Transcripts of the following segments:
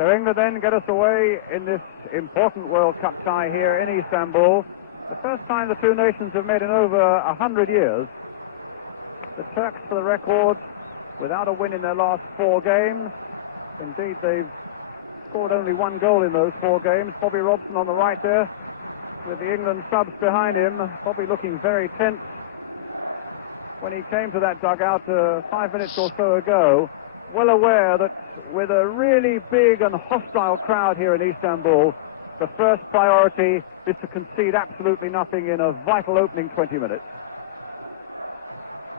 So England then get us away in this important World Cup tie here in Istanbul. The first time the two nations have met in over 100 years. The Turks, for the record, without a win in their last 4 games. Indeed, they've scored only 1 goal in those 4 games. Bobby Robson on the right there, with the England subs behind him. Bobby looking very tense when he came to that dugout 5 minutes or so ago, well aware that with a really big and hostile crowd here in Istanbul, the first priority is to concede absolutely nothing in a vital opening 20 minutes.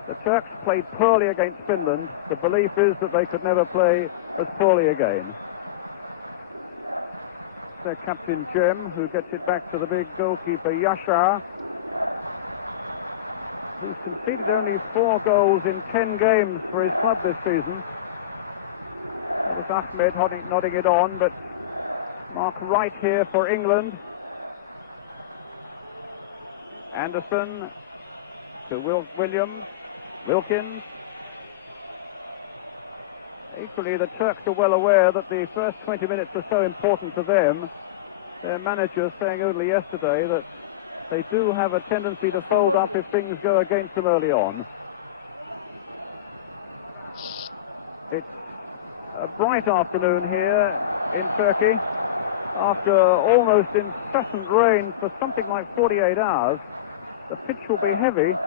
The Turks played poorly against Finland. The belief is that they could never play as poorly again. Their captain Cem, who gets it back to the big goalkeeper Yaşar, who's conceded only 4 goals in 10 games for his club this season. That was Ahmet nodding it on, but Mark Wright here for England. Anderson to Williams, Wilkins. Equally, the Turks are well aware that the first 20 minutes are so important to them. Their manager saying only yesterday that they do have a tendency to fold up if things go against them early on. It's a bright afternoon here in Turkey. After almost incessant rain for something like 48 hours, the pitch will be heavy.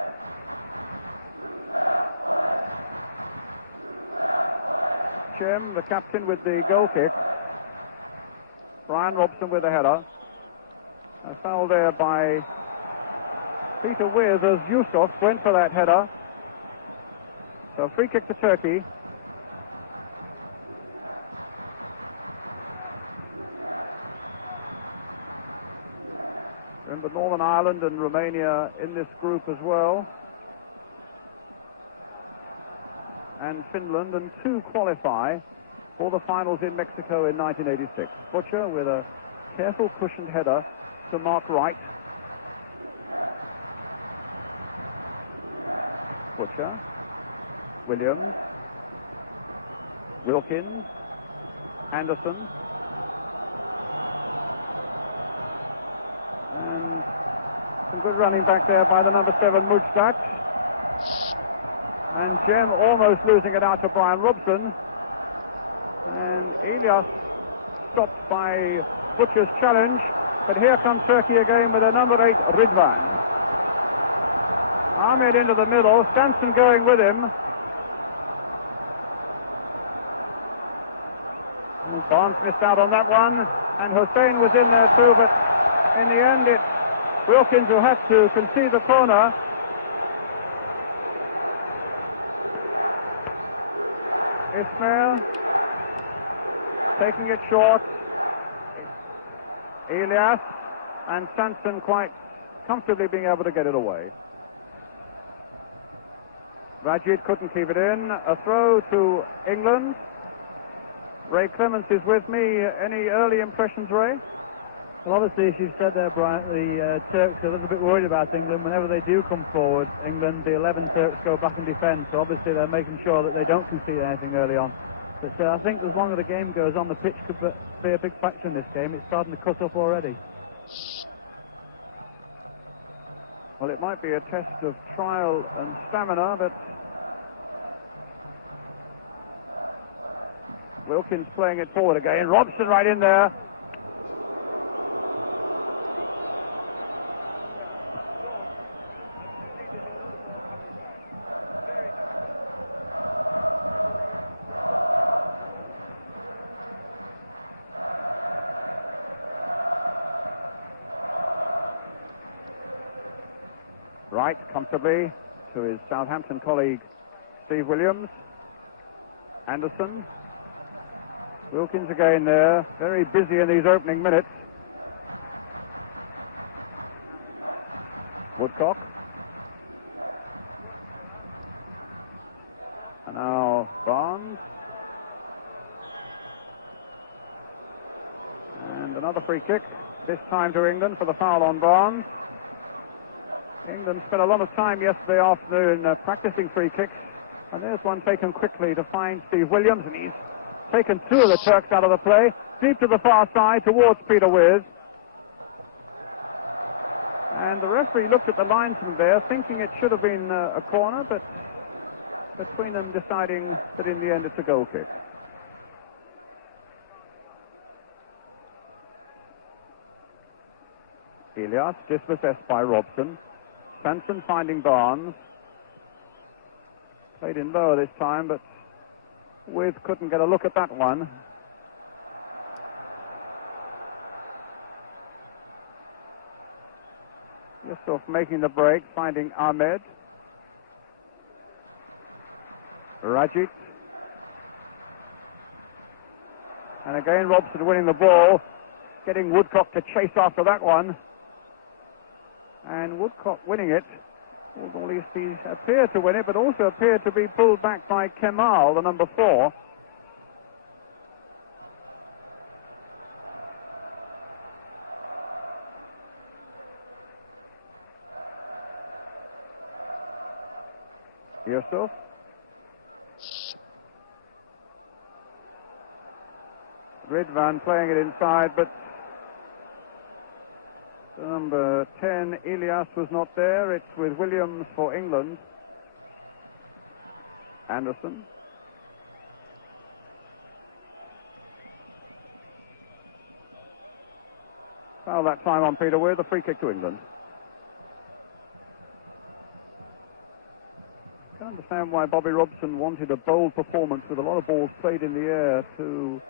Cem, the captain, with the goal kick. Brian Robson with the header. A foul there by Peter Withe as Yusuf went for that header. So free kick to Turkey. Remember, Northern Ireland and Romania in this group as well. And Finland, and 2 qualify for the finals in Mexico in 1986. Butcher with a careful cushioned header to Mark Wright. Butcher, Williams, Wilkins, Anderson, and some good running back there by the number 7 Müjdat. And Cem almost losing it out to Brian Robson. And İlyas stopped by Butcher's challenge. But here comes Turkey again with a number 8, Rıdvan. Ahmet into the middle, Sansom going with him. And Barnes missed out on that one. And Hussein was in there too, but in the end it's Wilkins who had to concede the corner. İsmail taking it short. İlyas and Sansom quite comfortably being able to get it away. Raşit couldn't keep it in. A throw to England. Ray Clements is with me. Any early impressions, Ray? Well, obviously, as you've said there, Brian, the Turks are a little bit worried about England. Whenever they do come forward, England, the 11 Turks go back and defend. So obviously they're making sure that they don't concede anything early on. But I think as long as the game goes on, the pitch could be a big factor in this game. It's starting to cut up already. Well, it might be a test of trial and stamina, but Wilkins playing it forward again. Robson right in there. Wright comfortably to his Southampton colleague Steve Williams. Anderson. Wilkins again there, very busy in these opening minutes. Woodcock. And now Barnes. And another free kick, this time to England for the foul on Barnes. England spent a lot of time yesterday afternoon practicing free kicks, and there's one taken quickly to find Steve Williams, and he's taken 2 of the Turks out of the play. deep to the far side towards Peter Withe. And the referee looked at the linesman there, thinking it should have been a corner, but between them deciding that in the end it's a goal kick. İlyas dispossessed by Robson. Sansom finding Barnes. Played in lower this time, but Withe couldn't get a look at that one. Yusuf making the break, finding Ahmet. Raşit. And again Robson winning the ball, getting Woodcock to chase after that one. And Woodcock winning it, or at least he appeared to win it, but also appeared to be pulled back by Kemal, the number 4. Yusuf. Rıdvan playing it inside, but number 10, İlyas, was not there. It's with Williams for England. Anderson. Foul that time on Peter Withe, a free kick to England. I can't understand why Bobby Robson wanted a bold performance with a lot of balls played in the air to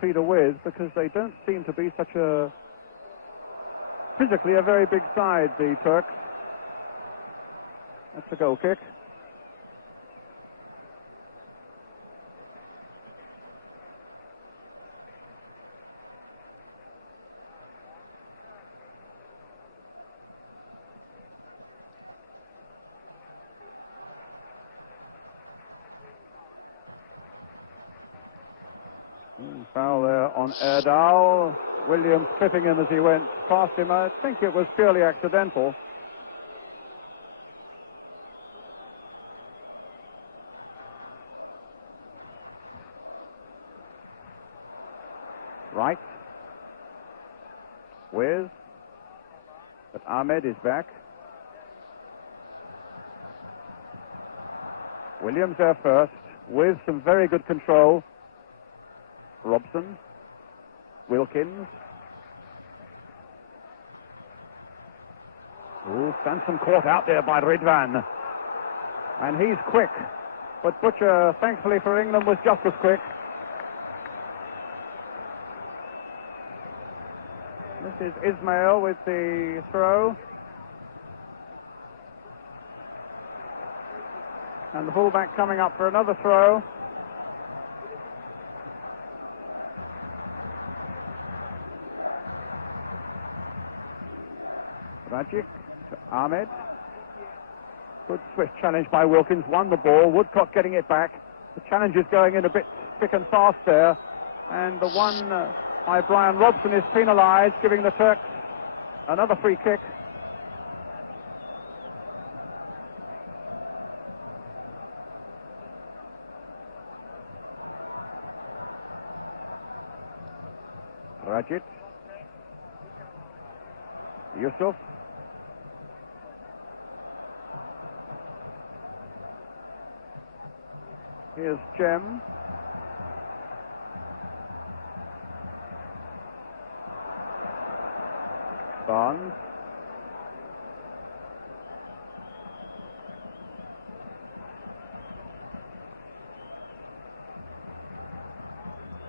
Peter Withe, because they don't seem to be such a physically a very big side, the Turks. That's a goal kick. Foul there on Erdal. Williams tripping him as he went past him. I think it was purely accidental. Wright. Withe. But Ahmed is back. Williams there first, with some very good control. Robson. Wilkins. Ooh, Sansom caught out there by Rıdvan. And he's quick. But Butcher, thankfully for England, was just as quick. This is Ismail with the throw. And the fullback coming up for another throw. Raşit to Ahmet. Good swift challenge by Wilkins. Won the ball. Woodcock getting it back. The challenge is going in a bit thick and fast there. And the one by Brian Robson is penalised, giving the Turks another free kick. Raşit. Yusuf. Here's Jem. Barnes.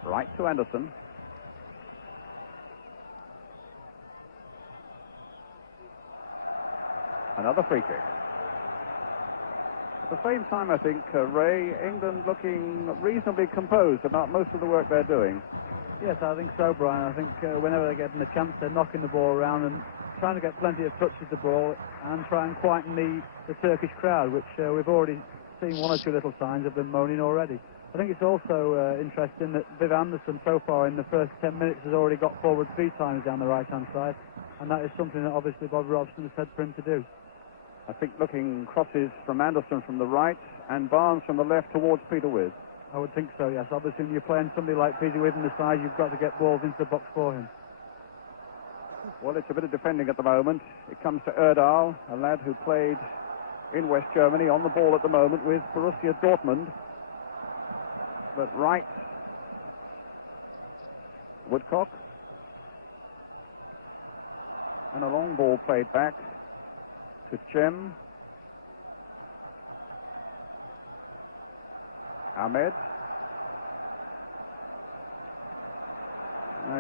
Wright to Anderson. Another free kick. At the same time, I think, Ray, England looking reasonably composed about most of the work they're doing. Yes, I think so, Brian. I think whenever they're getting a chance, they're knocking the ball around and trying to get plenty of touches of the ball and try and quieten the Turkish crowd, which we've already seen one or two little signs of them moaning already. I think it's also interesting that Viv Anderson, so far in the first 10 minutes, has already got forward 3 times down the right-hand side, and that is something that obviously Bob Robson has said for him to do. I think looking crosses from Anderson from the right and Barnes from the left towards Peter Withe. I would think so, yes. Obviously, when you're playing somebody like Withe in the side, you've got to get balls into the box for him. Well, it's a bit of defending at the moment. It comes to Erdal, a lad who played in West Germany, on the ball at the moment with Borussia Dortmund. But Wright, Woodcock, and a long ball played back to Cem. Ahmet.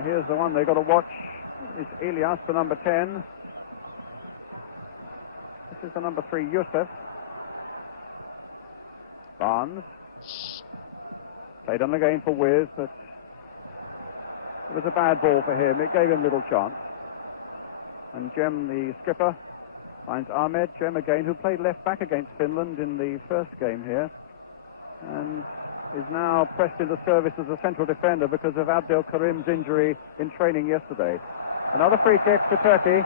Here's the one they've got to watch. It's İlyas, the number 10. This is the number 3, Yusuf. Barnes. Played on again for Withe, but it was a bad ball for him. It gave him little chance. And Cem, the skipper, finds Ahmet. Cem again, who played left back against Finland in the first game here, and is now pressed into service as a central defender because of Abdel Karim's injury in training yesterday. Another free kick for Turkey.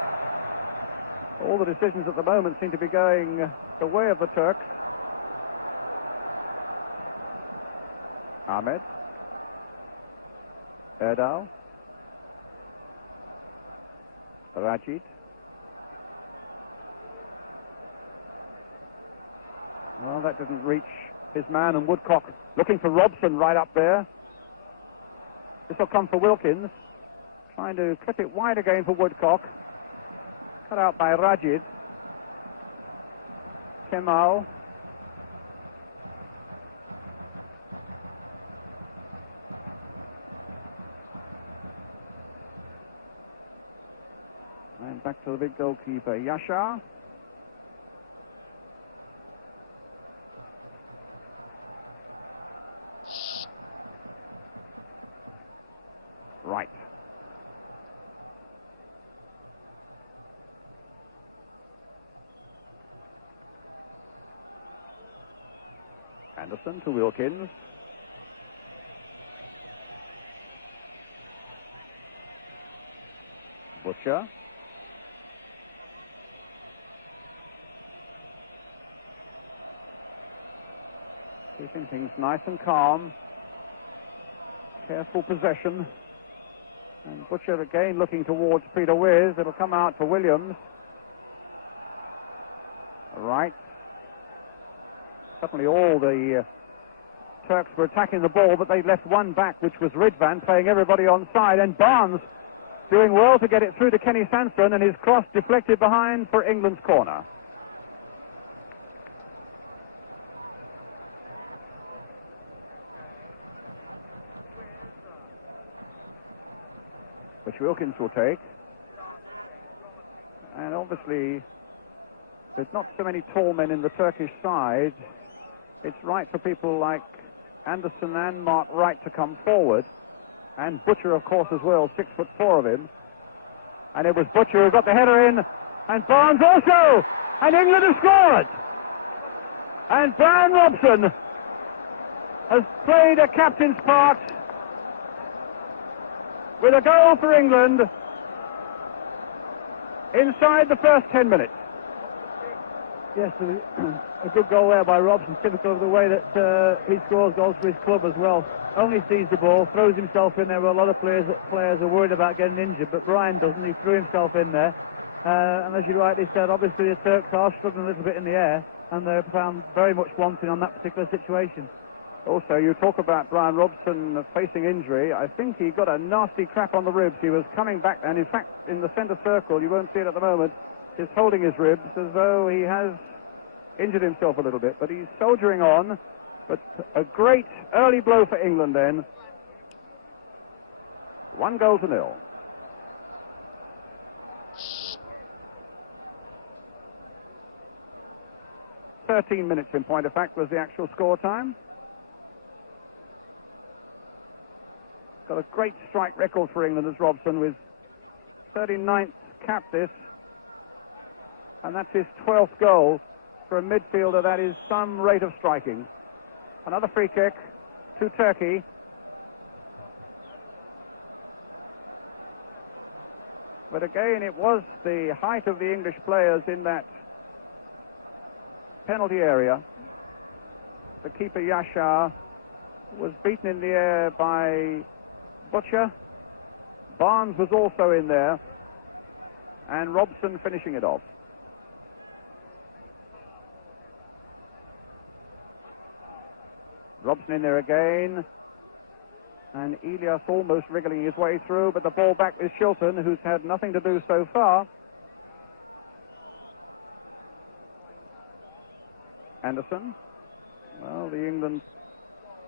All the decisions at the moment seem to be going the way of the Turks. Ahmet. Erdal. Raşit. Well, that didn't reach his man, and Woodcock looking for Robson right up there. This will come for Wilkins. Trying to clip it wide again for Woodcock. Cut out by Raşit. Kemal. And back to the big goalkeeper, Yaşar. Right. Anderson to Wilkins. Butcher. Keeping things nice and calm. Careful possession. And Butcher again looking towards Peter Withe. It'll come out for Williams. Right. Suddenly all the Turks were attacking the ball, but they left one back, which was Rıdvan, playing everybody on side. And Barnes doing well to get it through to Kenny Sansom, and his cross deflected behind for England's corner. Which Wilkins will take. And obviously, there's not so many tall men in the Turkish side. It's right for people like Anderson and Mark Wright to come forward. And Butcher, of course, as well, 6'4" of him. And it was Butcher who got the header in. And Barnes also! And England has scored! And Brian Robson has played a captain's part with a goal for England inside the first 10 minutes. Yes, a good goal there by Robson, typical of the way that he scores goals for his club as well. Only sees the ball, throws himself in there where a lot of players are worried about getting injured, but Brian doesn't. He threw himself in there. And as you rightly said, obviously the Turks are struggling a little bit in the air, and they're found very much wanting on that particular situation. Also, you talk about Brian Robson facing injury. I think he got a nasty crack on the ribs. He was coming back, and in fact, in the centre circle, you won't see it at the moment, he's holding his ribs as though he has injured himself a little bit, but he's soldiering on. But a great early blow for England then. 1-0. 13 minutes in point of fact was the actual score time. Got a great strike record for England as Robson, with 39th cap this, and that's his 12th goal for a midfielder. That is some rate of striking. Another free kick to Turkey. But again, it was the height of the English players in that penalty area. The keeper, Yaşar, was beaten in the air by Butcher. Barnes was also in there, and Robson finishing it off. Robson in there again, and İlyas almost wriggling his way through, but the ball back is Shilton, who's had nothing to do so far. Anderson. Well, the England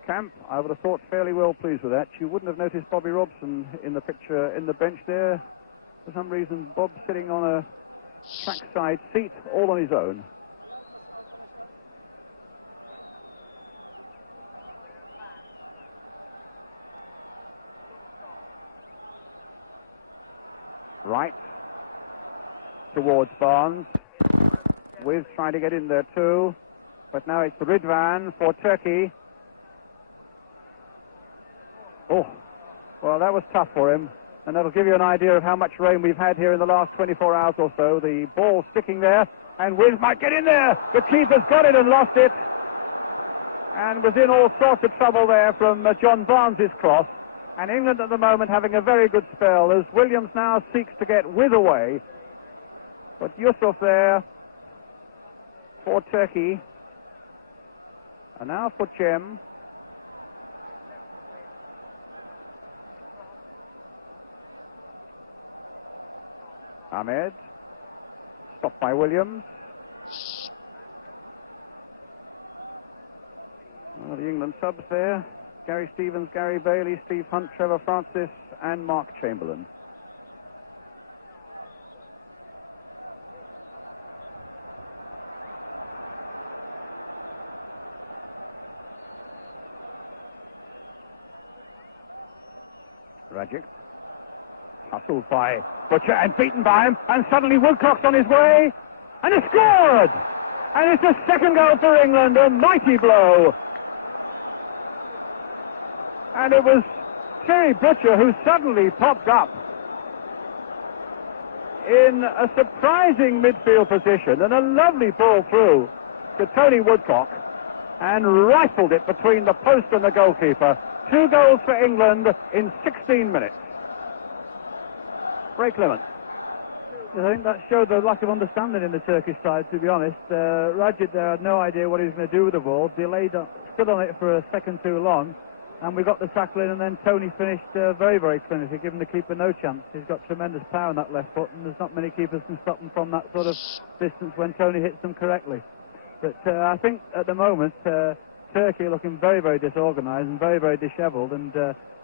camp, I would have thought, fairly well pleased with that. You wouldn't have noticed Bobby Robson in the picture in the bench there. For some reason, Bob's sitting on a trackside seat all on his own. Wright towards Barnes. Withe trying to get in there too. But now it's Rıdvan for Turkey. Oh, well, that was tough for him. And that'll give you an idea of how much rain we've had here in the last 24 hours or so. The ball sticking there, and Withe might get in there. The keeper's got it and lost it. And was in all sorts of trouble there from John Barnes' cross. And England at the moment having a very good spell as Williams now seeks to get Withe away. But Yusuf there for Turkey. And now for Cem. Ahmed. Stopped by Williams. Well, the England subs there. Gary Stevens, Gary Bailey, Steve Hunt, Trevor Francis, and Mark Chamberlain. Raşit. Hustled by Butcher and beaten by him, and suddenly Woodcock's on his way, and he scored! And it's the second goal for England, a mighty blow. And it was Terry Butcher who suddenly popped up in a surprising midfield position, and a lovely ball through to Tony Woodcock, and rifled it between the post and the goalkeeper. 2 goals for England in 16 minutes. Ray Clement. I think that showed the lack of understanding in the Turkish side, to be honest. Raşit there had no idea what he was going to do with the ball. Stood on it for a second too long, and we got the tackle in, and then Tony finished very, very clinically, giving the keeper no chance. He's got tremendous power on that left foot, and there's not many keepers can stop him from that sort of distance when Tony hits them correctly. But I think at the moment, Turkey are looking very, very disorganised and very, very dishevelled, and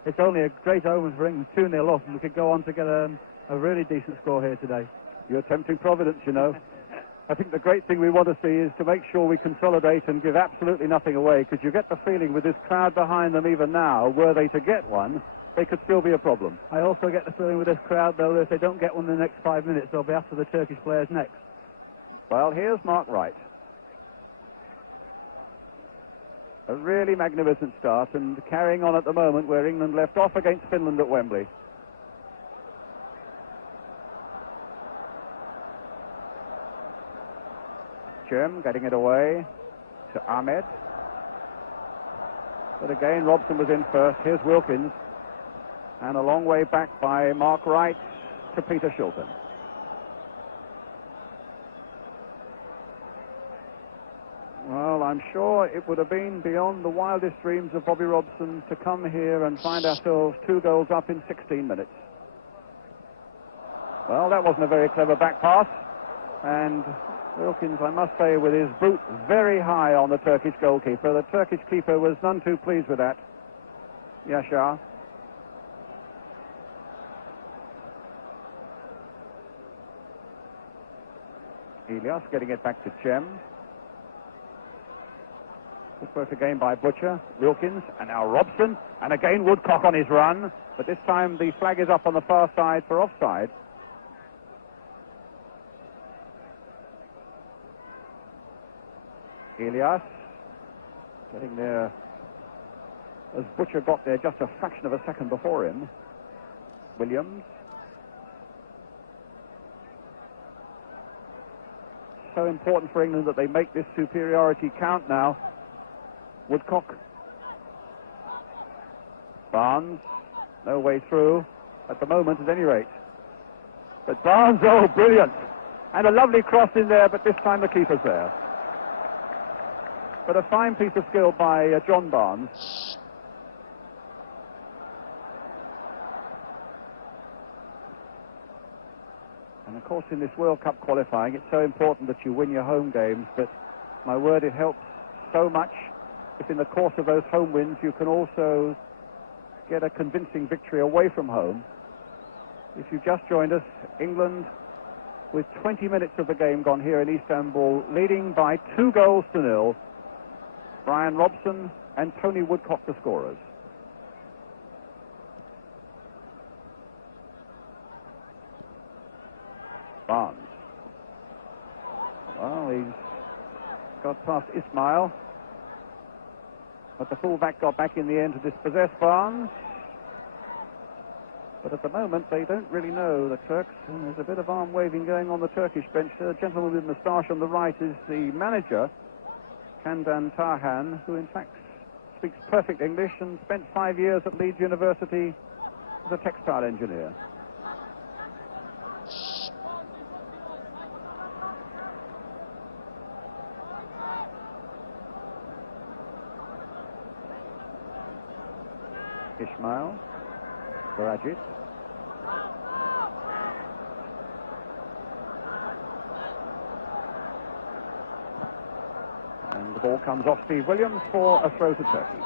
it's only a great omen for England, 2-0 up, and we could go on to get a really decent score here today. You're tempting Providence, you know. I think the great thing we want to see is to make sure we consolidate and give absolutely nothing away, because you get the feeling with this crowd behind them even now, were they to get one, they could still be a problem. I also get the feeling with this crowd, though, that if they don't get one in the next 5 minutes, they'll be after the Turkish players next. Well, here's Mark Wright. A really magnificent start, and carrying on at the moment where England left off against Finland at Wembley. Cem getting it away to Ahmet. But again, Robson was in first. Here's Wilkins. And a long way back by Mark Wright to Peter Shilton. Well, I'm sure it would have been beyond the wildest dreams of Bobby Robson to come here and find ourselves 2 goals up in 16 minutes. Well, that wasn't a very clever back pass. And Wilkins, I must say, with his boot very high on the Turkish goalkeeper. The Turkish keeper was none too pleased with that. Yaşar. İlyas getting it back to Cem. This worked again by Butcher, Wilkins, and now Robson, and again Woodcock on his run, but this time the flag is up on the far side for offside. İlyas getting there as Butcher got there just a fraction of a second before him. Williams. So important for England that they make this superiority count now. Woodcock. Barnes, no way through at the moment at any rate. But Barnes, oh, brilliant. And a lovely cross in there, but this time the keeper's there. But a fine piece of skill by John Barnes. And of course in this World Cup qualifying it's so important that you win your home games, but my word, it helps so much if in the course of those home wins you can also get a convincing victory away from home. If you just joined us, England with 20 minutes of the game gone here in Istanbul, leading by 2-0. Brian Robson and Tony Woodcock the scorers. Barnes. Well, he's got past Ismail, but the fullback got back in the end to dispossess Barnes. But at the moment they don't really know, the Turks, and there's a bit of arm waving going on the Turkish bench. The gentleman with the moustache on the right is the manager, Kandan Tarhan, who in fact speaks perfect English and spent 5 years at Leeds University as a textile engineer. Ismail, Raşit. And the ball comes off Steve Williams for a throw to Turkey.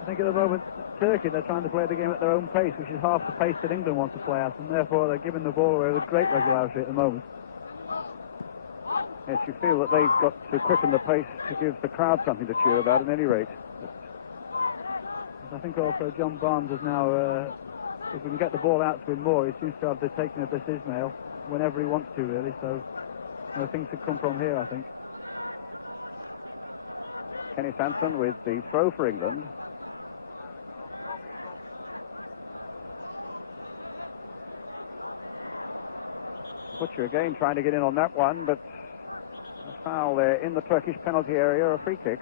I think at the moment, Turkey, they're trying to play the game at their own pace, which is half the pace that England wants to play at, and therefore they're giving the ball away with great regularity at the moment. Yes, you feel that they've got to quicken the pace to give the crowd something to cheer about at any rate. I think also John Barnes is now, if we can get the ball out to him more, he seems to have the taking of this Ismail whenever he wants to, really, so things should come from here, I think. Kenny Sansom with the throw for England. Butcher again trying to get in on that one, but a foul there in the Turkish penalty area, a free kick.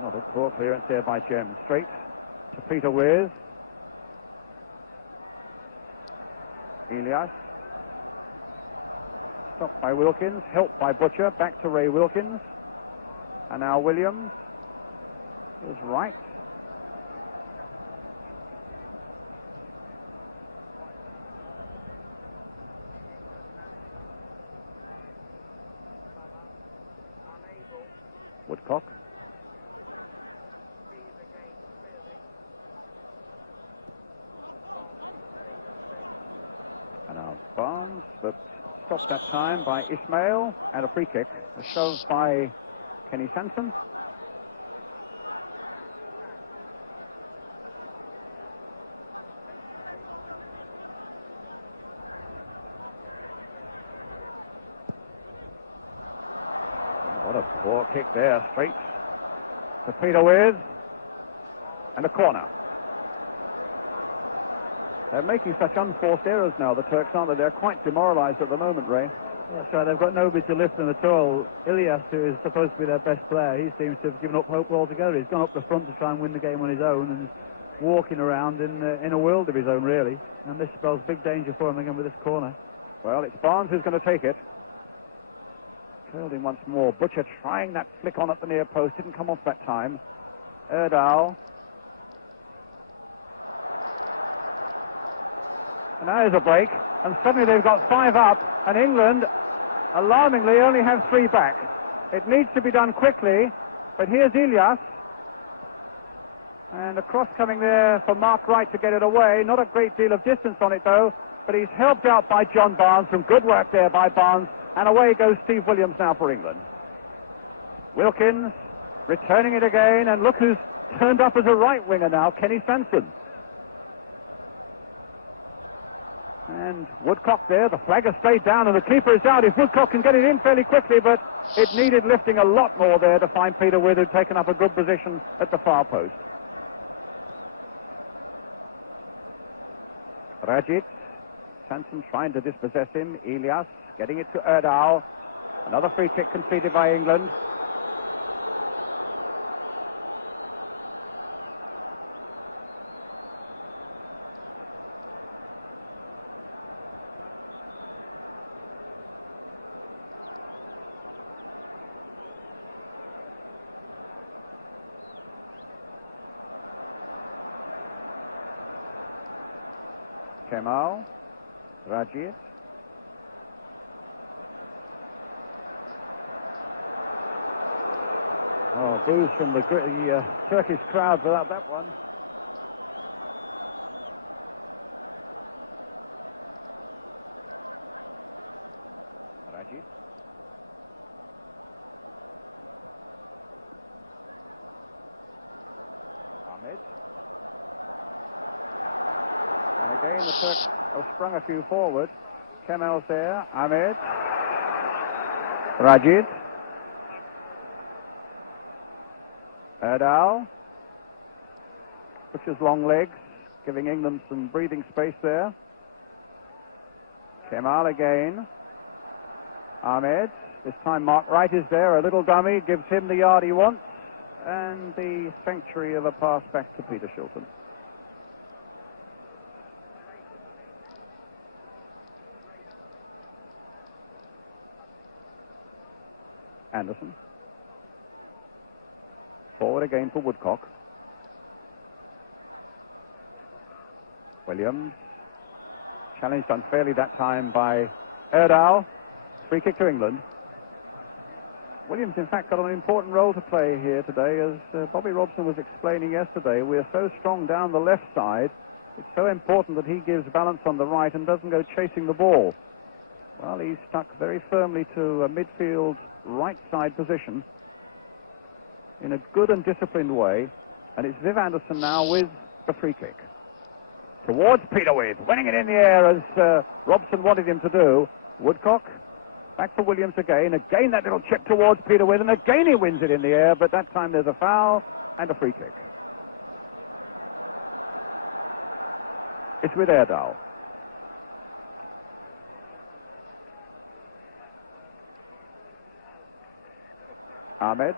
Not a poor clearance there by Jem. Straight to Peter Withe. İlyas. Stopped by Wilkins. Helped by Butcher. Back to Ray Wilkins. And now Williams. Here's Wright. Woodcock. And now Barnes, but stopped that time by Ismail, and a free kick. A shove by Kenny Sansom. What a poor kick there, straight to Peter Withe, and a corner. They're making such unforced errors now, the Turks, aren't they? They're quite demoralised at the moment, Ray. That's right, they've got nobody to lift them at all. İlyas, who is supposed to be their best player, he seems to have given up hope altogether. He's gone up the front to try and win the game on his own and is walking around in a world of his own, really. And this spells big danger for him again with this corner. Well, it's Barnes who's going to take it. Curled in once more. Butcher trying that flick on at the near post. Didn't come off that time. Erdal. And now there's a break. And suddenly they've got 5 up. And England, alarmingly, only have 3 back. It needs to be done quickly. But here's İlyas. And a cross coming there for Mark Wright to get it away. Not a great deal of distance on it, though. But he's helped out by John Barnes. Some good work there by Barnes. And away goes Steve Williams now for England. Wilkins returning it again, and look who's turned up as a right winger now, Kenny Sansom. And Woodcock there, the flag has stayed down and the keeper is out. If Woodcock can get it in fairly quickly, but it needed lifting a lot more there to find Peter Withe, who'd taken up a good position at the far post. Raşit Sansom trying to dispossess him. İlyas getting it to Erdal. Another free kick conceded by England. Kemal, Raşit. Oh, boos from the Turkish crowd without that one. Raşit. Ahmet. And again, the Turks have sprung a few forward. Kemal's there. Ahmet. Raşit. Erdal. Pushes long legs, giving England some breathing space there. Kemal again. Ahmet. This time Mark Wright is there. A little dummy. Gives him the yard he wants. And the sanctuary of a pass back to Peter Shilton. Anderson. Forward again for Woodcock. Williams. Challenged unfairly that time by Erdal. Free kick to England. Williams, in fact, got an important role to play here today. As Bobby Robson was explaining yesterday, we're so strong down the left side. It's so important that he gives balance on the right and doesn't go chasing the ball. Well, he's stuck very firmly to a midfield right side position in a good and disciplined way, and it's Viv Anderson now with the free kick towards Peter Withe, winning it in the air as Robson wanted him to do. Woodcock back for Williams again that little chip towards Peter Withe, and again he wins it in the air, but that time there's a foul and a free kick. It's with Erdal. Ahmet.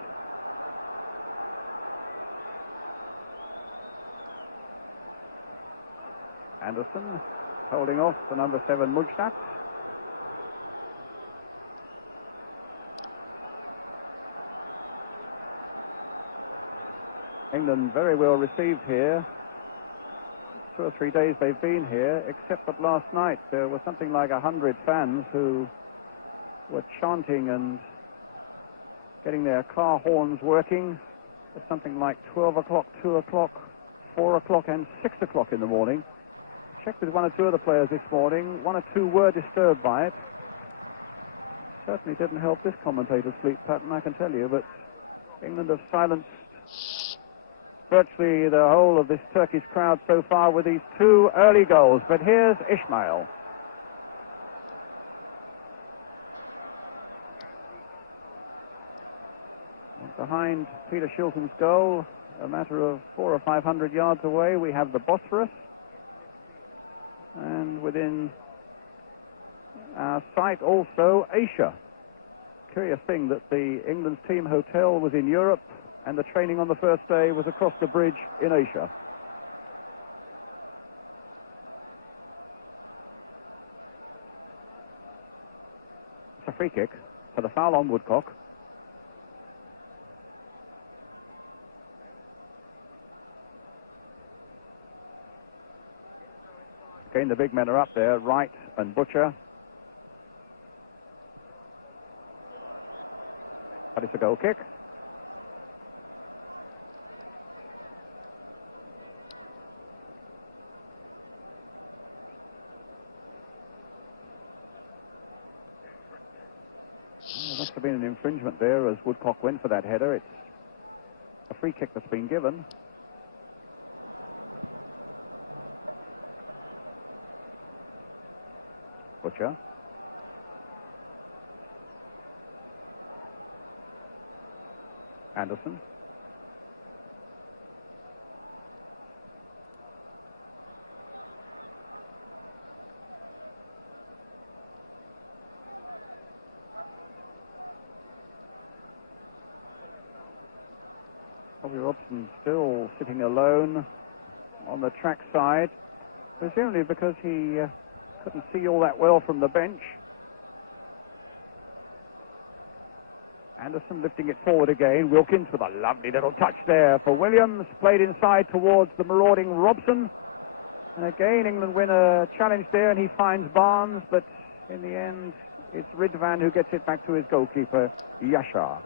Anderson holding off the number 7 Müjdat. England very well received here. 2 or 3 days they've been here, except that last night there were something like 100 fans who were chanting and getting their car horns working at something like 12 o'clock, 2 o'clock, 4 o'clock and 6 o'clock in the morning. Checked with 1 or 2 of the players this morning. 1 or 2 were disturbed by it. Certainly didn't help this commentator's sleep pattern, I can tell you, but England have silenced virtually the whole of this Turkish crowd so far with these 2 early goals. But here's İsmail. Behind Peter Shilton's goal, a matter of 400 or 500 yards away, we have the Bosphorus. And within our sight also Asia. Curious thing that the England's team hotel was in Europe and the training on the first day was across the bridge in Asia. It's a free kick for the foul on Woodcock. Again, the big men are up there, Wright and Butcher. But it's a goal kick. There must have been an infringement there as Woodcock went for that header. It's a free kick that's been given. Butcher. Anderson. Bobby Robson still sitting alone on the track side, presumably because he couldn't see all that well from the bench. Anderson lifting it forward again. Wilkins with a lovely little touch there for Williams. Played inside towards the marauding Robson. And again, England win a challenge there, and he finds Barnes, but in the end, it's Rıdvan who gets it back to his goalkeeper, Yaşar.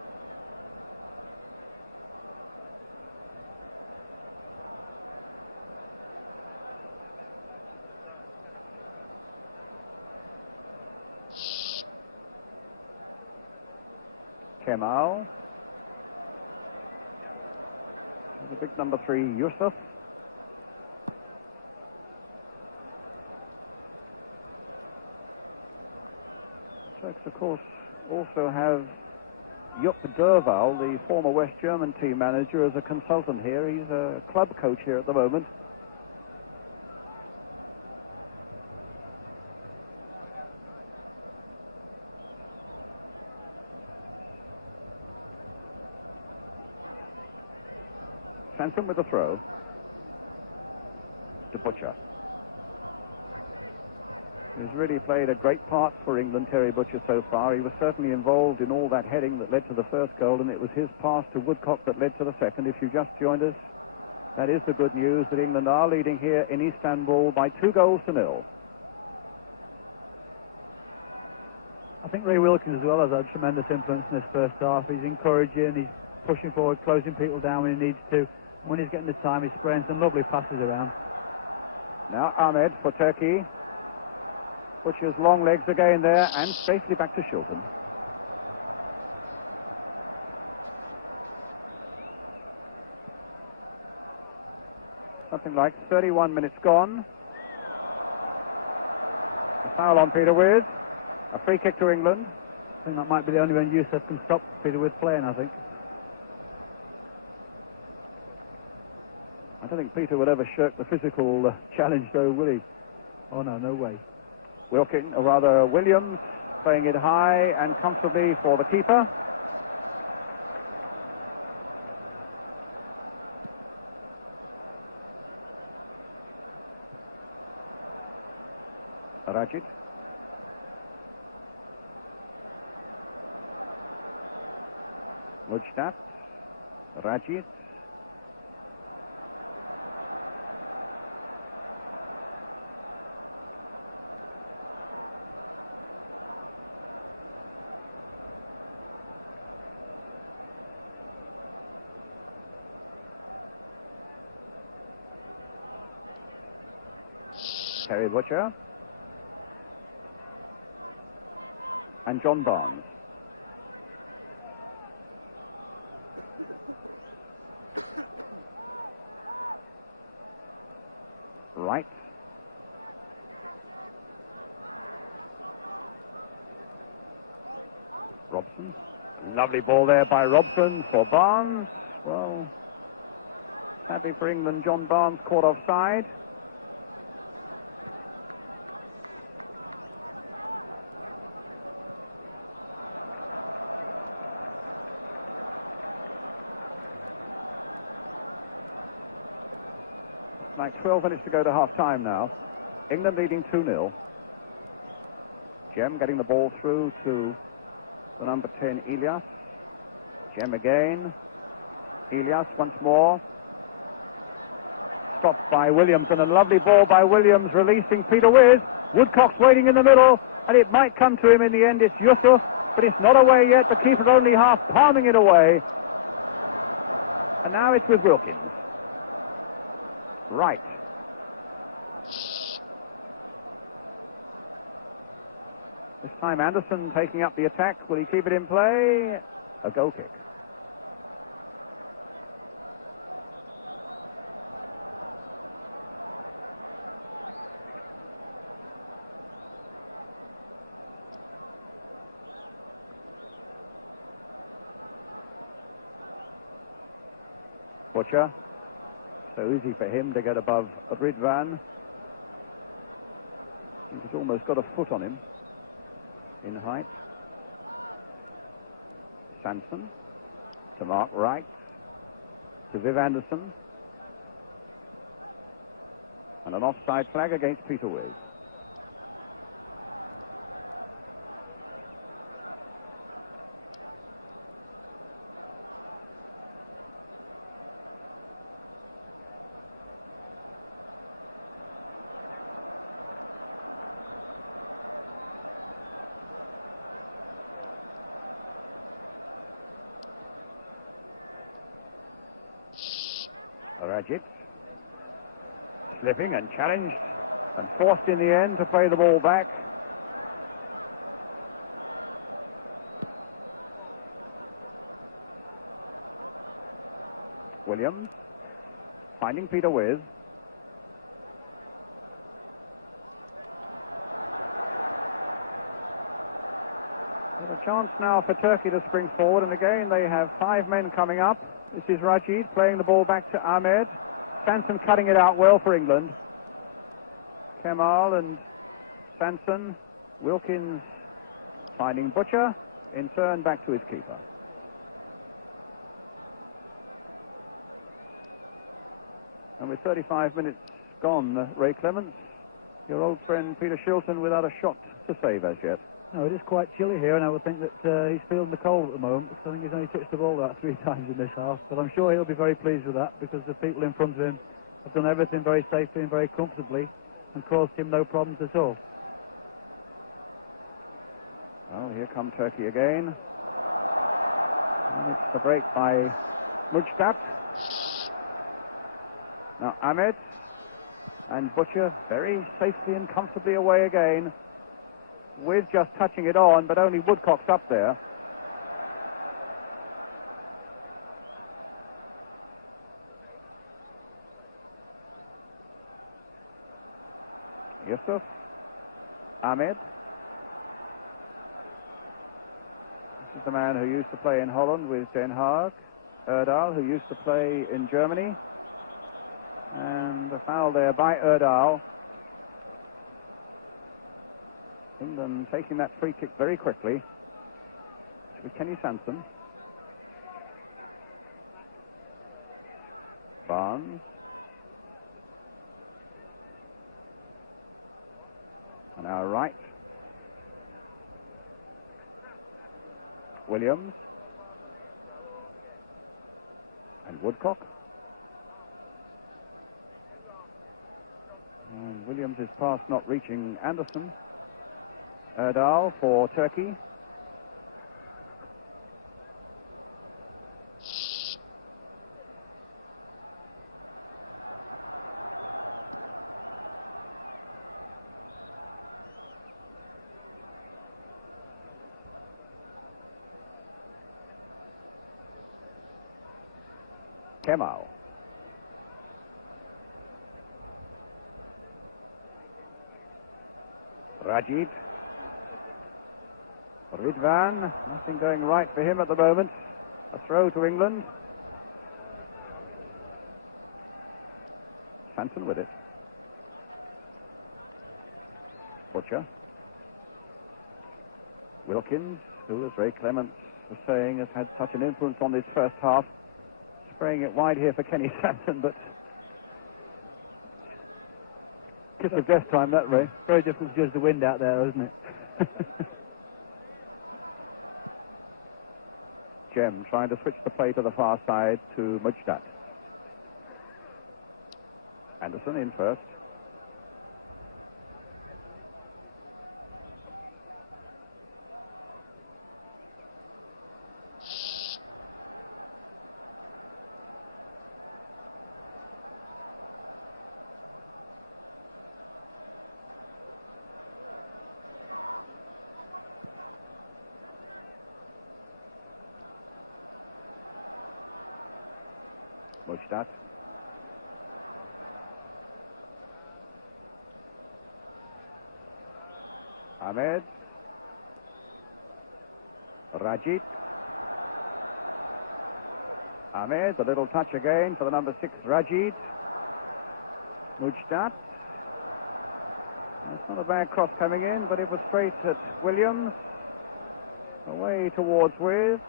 Kemal. The big number 3, Yusuf. The Turks, of course, also have Jupp Derval, the former West German team manager, as a consultant here. He's a club coach here at the moment. Sansom with the throw. To Butcher. He's really played a great part for England, Terry Butcher, so far. He was certainly involved in all that heading that led to the first goal, and it was his pass to Woodcock that led to the second. If you just joined us, that is the good news, that England are leading here in Istanbul by 2-0. I think Ray Wilkins as well has had tremendous influence in this first half. He's encouraging, he's pushing forward, closing people down when he needs to. When he's getting the time, he's spraying some lovely passes around. Now Ahmet for Turkey. Butcher's long legs again there, and safely back to Shilton. Something like 31 minutes gone. A foul on Peter Withe. A free kick to England. I think that might be the only way Yusuf can stop Peter Withe playing, I think. I don't think Peter will ever shirk the physical challenge, though, will he? Oh, no, no way. Wilkins, or rather Williams, playing it high and comfortably for the keeper. Raşit. Müjdat. Raşit. Terry Butcher and John Barnes. Wright. Robson. Lovely ball there by Robson for Barnes. Well, sadly for England, John Barnes caught offside. Like 12 minutes to go to half-time now. England leading 2-0. Jem getting the ball through to the number 10, İlyas. Jem again. İlyas once more. Stopped by Williams, and a lovely ball by Williams releasing Peter Withe. Woodcock's waiting in the middle, and it might come to him in the end. It's Yusuf, but it's not away yet. The keeper's only half palming it away. And now it's with Wilkins. Right. This time Anderson taking up the attack. Will he keep it in play? A goal kick. Butcher. So easy for him to get above Rıdvan. He's almost got a foot on him in height. Sansom to mark Wright. to Viv Anderson. And an offside flag against Peter Withe. Raşit slipping and challenged and forced in the end to play the ball back. Williams finding Peter Withe. But a chance now for Turkey to spring forward, and again they have 5 men coming up. This is Raşit playing the ball back to Ahmet. Sansom cutting it out well for England. Kemal and Sansom. Wilkins finding Butcher. In turn back to his keeper. And with 35 minutes gone, Ray Clements, your old friend Peter Shilton without a shot to save as yet. No, it is quite chilly here, and I would think that he's feeling the cold at the moment, because I think he's only touched the ball about 3 times in this half. But I'm sure he'll be very pleased with that, because the people in front of him have done everything very safely and very comfortably and caused him no problems at all. Well, here come Turkey again. And it's the break by Müjdat. Now Ahmet and Butcher very safely and comfortably away again. With just touching it on, but only Woodcock's up there. Yusuf, Ahmet. This is the man who used to play in Holland with Den Haag. Erdal, who used to play in Germany. And a foul there by Erdal. England taking that free kick very quickly. With Kenny Sansom. Barnes. And now Wright. Williams. And Woodcock. And Williams' pass not reaching Anderson. Erdal for Turkey. Kemal. Raşit. Rıdvan, nothing going right for him at the moment. A throw to England. Sansom with it. Butcher. Wilkins, who, as Ray Clements was saying, has had such an influence on this first half. Spraying it wide here for Kenny Sansom, but kiss of death time that, Ray. Very difficult to judge the wind out there, isn't it? Jem trying to switch the play to the far side to Müjdat. Anderson in first. Müjdat. Ahmet. Raşit. Ahmet, a little touch again for the number 6, Raşit. Müjdat. That's not a bad cross coming in, but it was straight at Williams. Away towards Withe.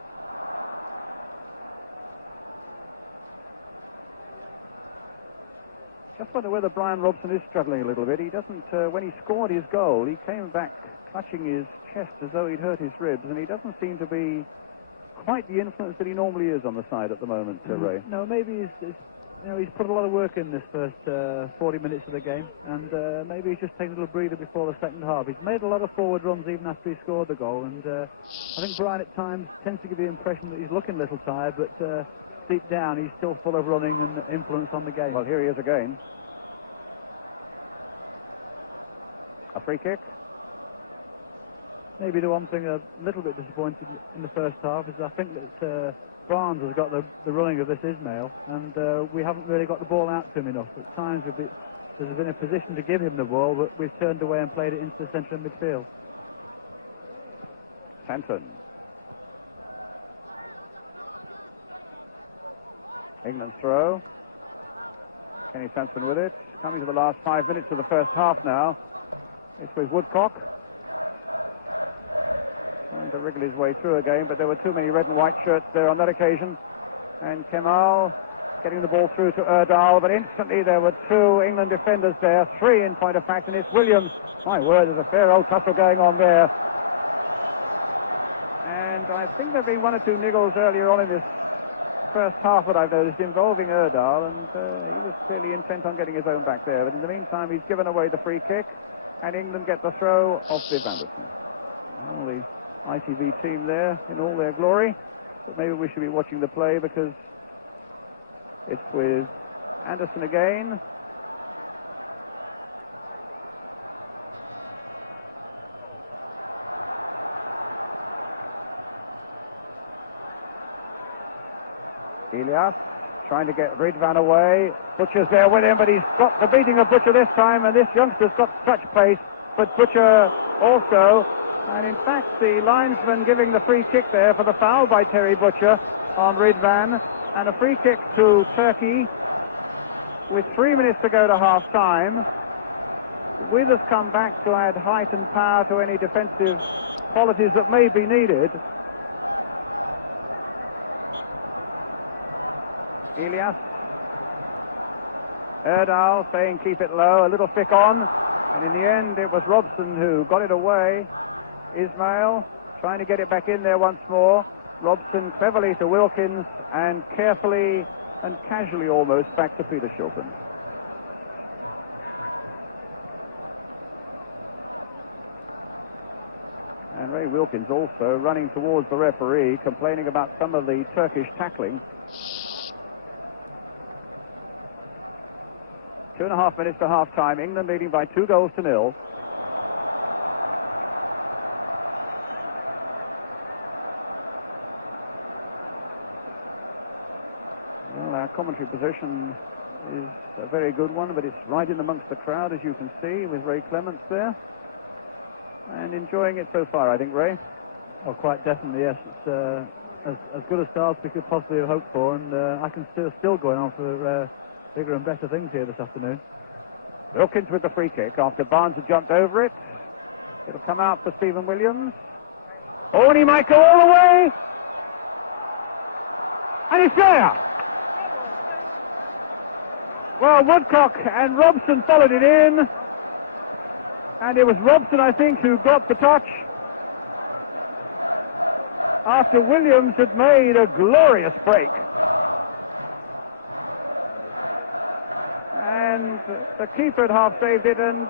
Just wonder whether Brian Robson is struggling a little bit. He doesn't, when he scored his goal, he came back clutching his chest as though he'd hurt his ribs, and he doesn't seem to be quite the influence that he normally is on the side at the moment, Ray. No, maybe he's put a lot of work in this first 40 minutes of the game, and maybe he's just taking a little breather before the second half. He's made a lot of forward runs even after he scored the goal, and I think Brian at times tends to give the impression that he's looking a little tired, but deep down he's still full of running and influence on the game. Well, here he is again. A free kick. Maybe the one thing a little bit disappointed in the first half is I think that Barnes has got the running of this Ismail, and we haven't really got the ball out to him enough. At times there's been a position to give him the ball, but we've turned away and played it into the centre of midfield. Shilton. England's throw. Kenny Sansom with it. Coming to the last 5 minutes of the first half now. It's with Woodcock. Trying to wriggle his way through again, but there were too many red and white shirts there on that occasion. And Kemal getting the ball through to Erdal, but instantly there were two England defenders there, three in point of fact, and it's Williams. My word, there's a fair old tussle going on there. And I think there have been one or two niggles earlier on in this first half that I've noticed involving Erdal, and he was clearly intent on getting his own back there. But in the meantime, he's given away the free kick, and England get the throw of Viv Anderson. Well, the ITV team there in all their glory, but maybe we should be watching the play because it's with Anderson again. İlyas trying to get Rıdvan away. Butcher's there with him, but he's got the beating of Butcher this time, and this youngster's got such pace, but Butcher also. And in fact, the linesman giving the free kick there for the foul by Terry Butcher on Rıdvan, and a free kick to Turkey with 3 minutes to go to half-time. Withe has come back to add height and power to any defensive qualities that may be needed. İlyas. Erdal saying keep it low, a little thick on, and in the end it was Robson who got it away. Ismail trying to get it back in there once more. Robson cleverly to Wilkins, and carefully and casually almost back to Peter Shilton. And Ray Wilkins also running towards the referee, complaining about some of the Turkish tackling. 2.5 minutes to half-time. England leading by 2-0. Well, our commentary position is a very good one, but it's right in amongst the crowd, as you can see, with Ray Clements there. And enjoying it so far, I think, Ray. Oh, quite definitely, yes. It's as good a start as we could possibly have hoped for, and I can still going on for bigger and better things here this afternoon. Wilkins with the free kick after Barnes had jumped over it. It'll come out for Stephen Williams. Oh, and he might go all the way. And it's there. Well, Woodcock and Robson followed it in. And it was Robson, I think, who got the touch after Williams had made a glorious break. And the keeper had half saved it, and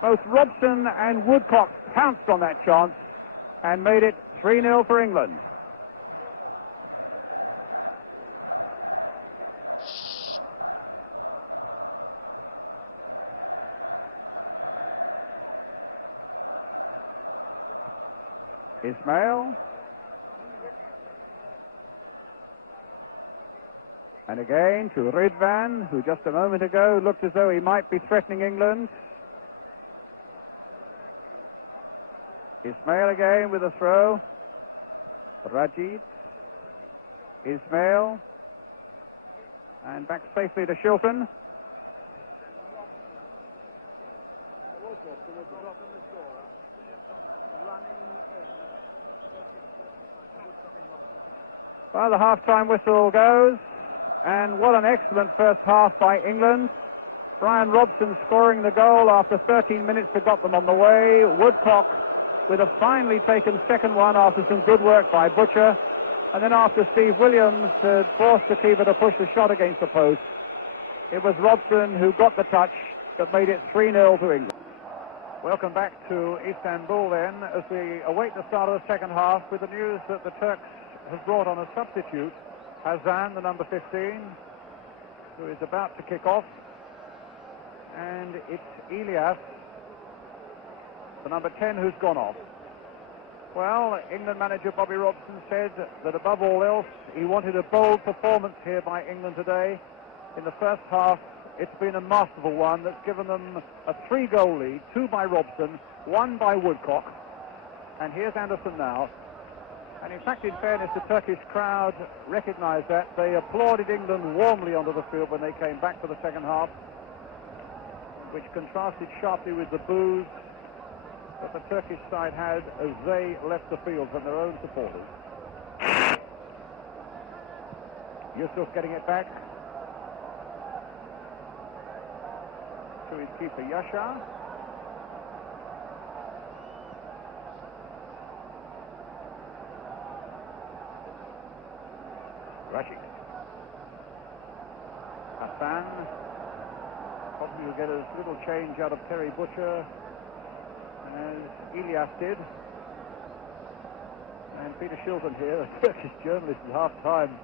both Robson and Woodcock pounced on that chance and made it 3-0 for England. Ismail. And again to Rıdvan, who just a moment ago looked as though he might be threatening England. Ismail again with a throw. Raşit. Ismail. And back safely to Shilton. Well, the half-time whistle goes, and what an excellent first half by England. Brian Robson scoring the goal after 13 minutes to got them on the way. Woodcock with a finely taken second one after some good work by Butcher. And then after Steve Williams had forced the keeper to push the shot against the post, it was Robson who got the touch that made it 3-0 to England. Welcome back to Istanbul then, as we await the start of the second half with the news that the Turks have brought on a substitute, Hazan, the number 15, who is about to kick off. And it's İlyas, the number 10, who's gone off. Well, England manager Bobby Robson said that above all else, he wanted a bold performance here by England today. In the first half, it's been a masterful one that's given them a 3-goal lead, 2 by Robson, 1 by Woodcock. And here's Anderson now. And in fact, in fairness, the Turkish crowd recognised that. They applauded England warmly onto the field when they came back for the second half, which contrasted sharply with the boos that the Turkish side had as they left the field from their own supporters. Yusuf getting it back to his keeper Yaşar. Raşit. Hassan. Probably will get as little change out of Terry Butcher as İlyas did. And Peter Shilton here, a Turkish journalist at half-time,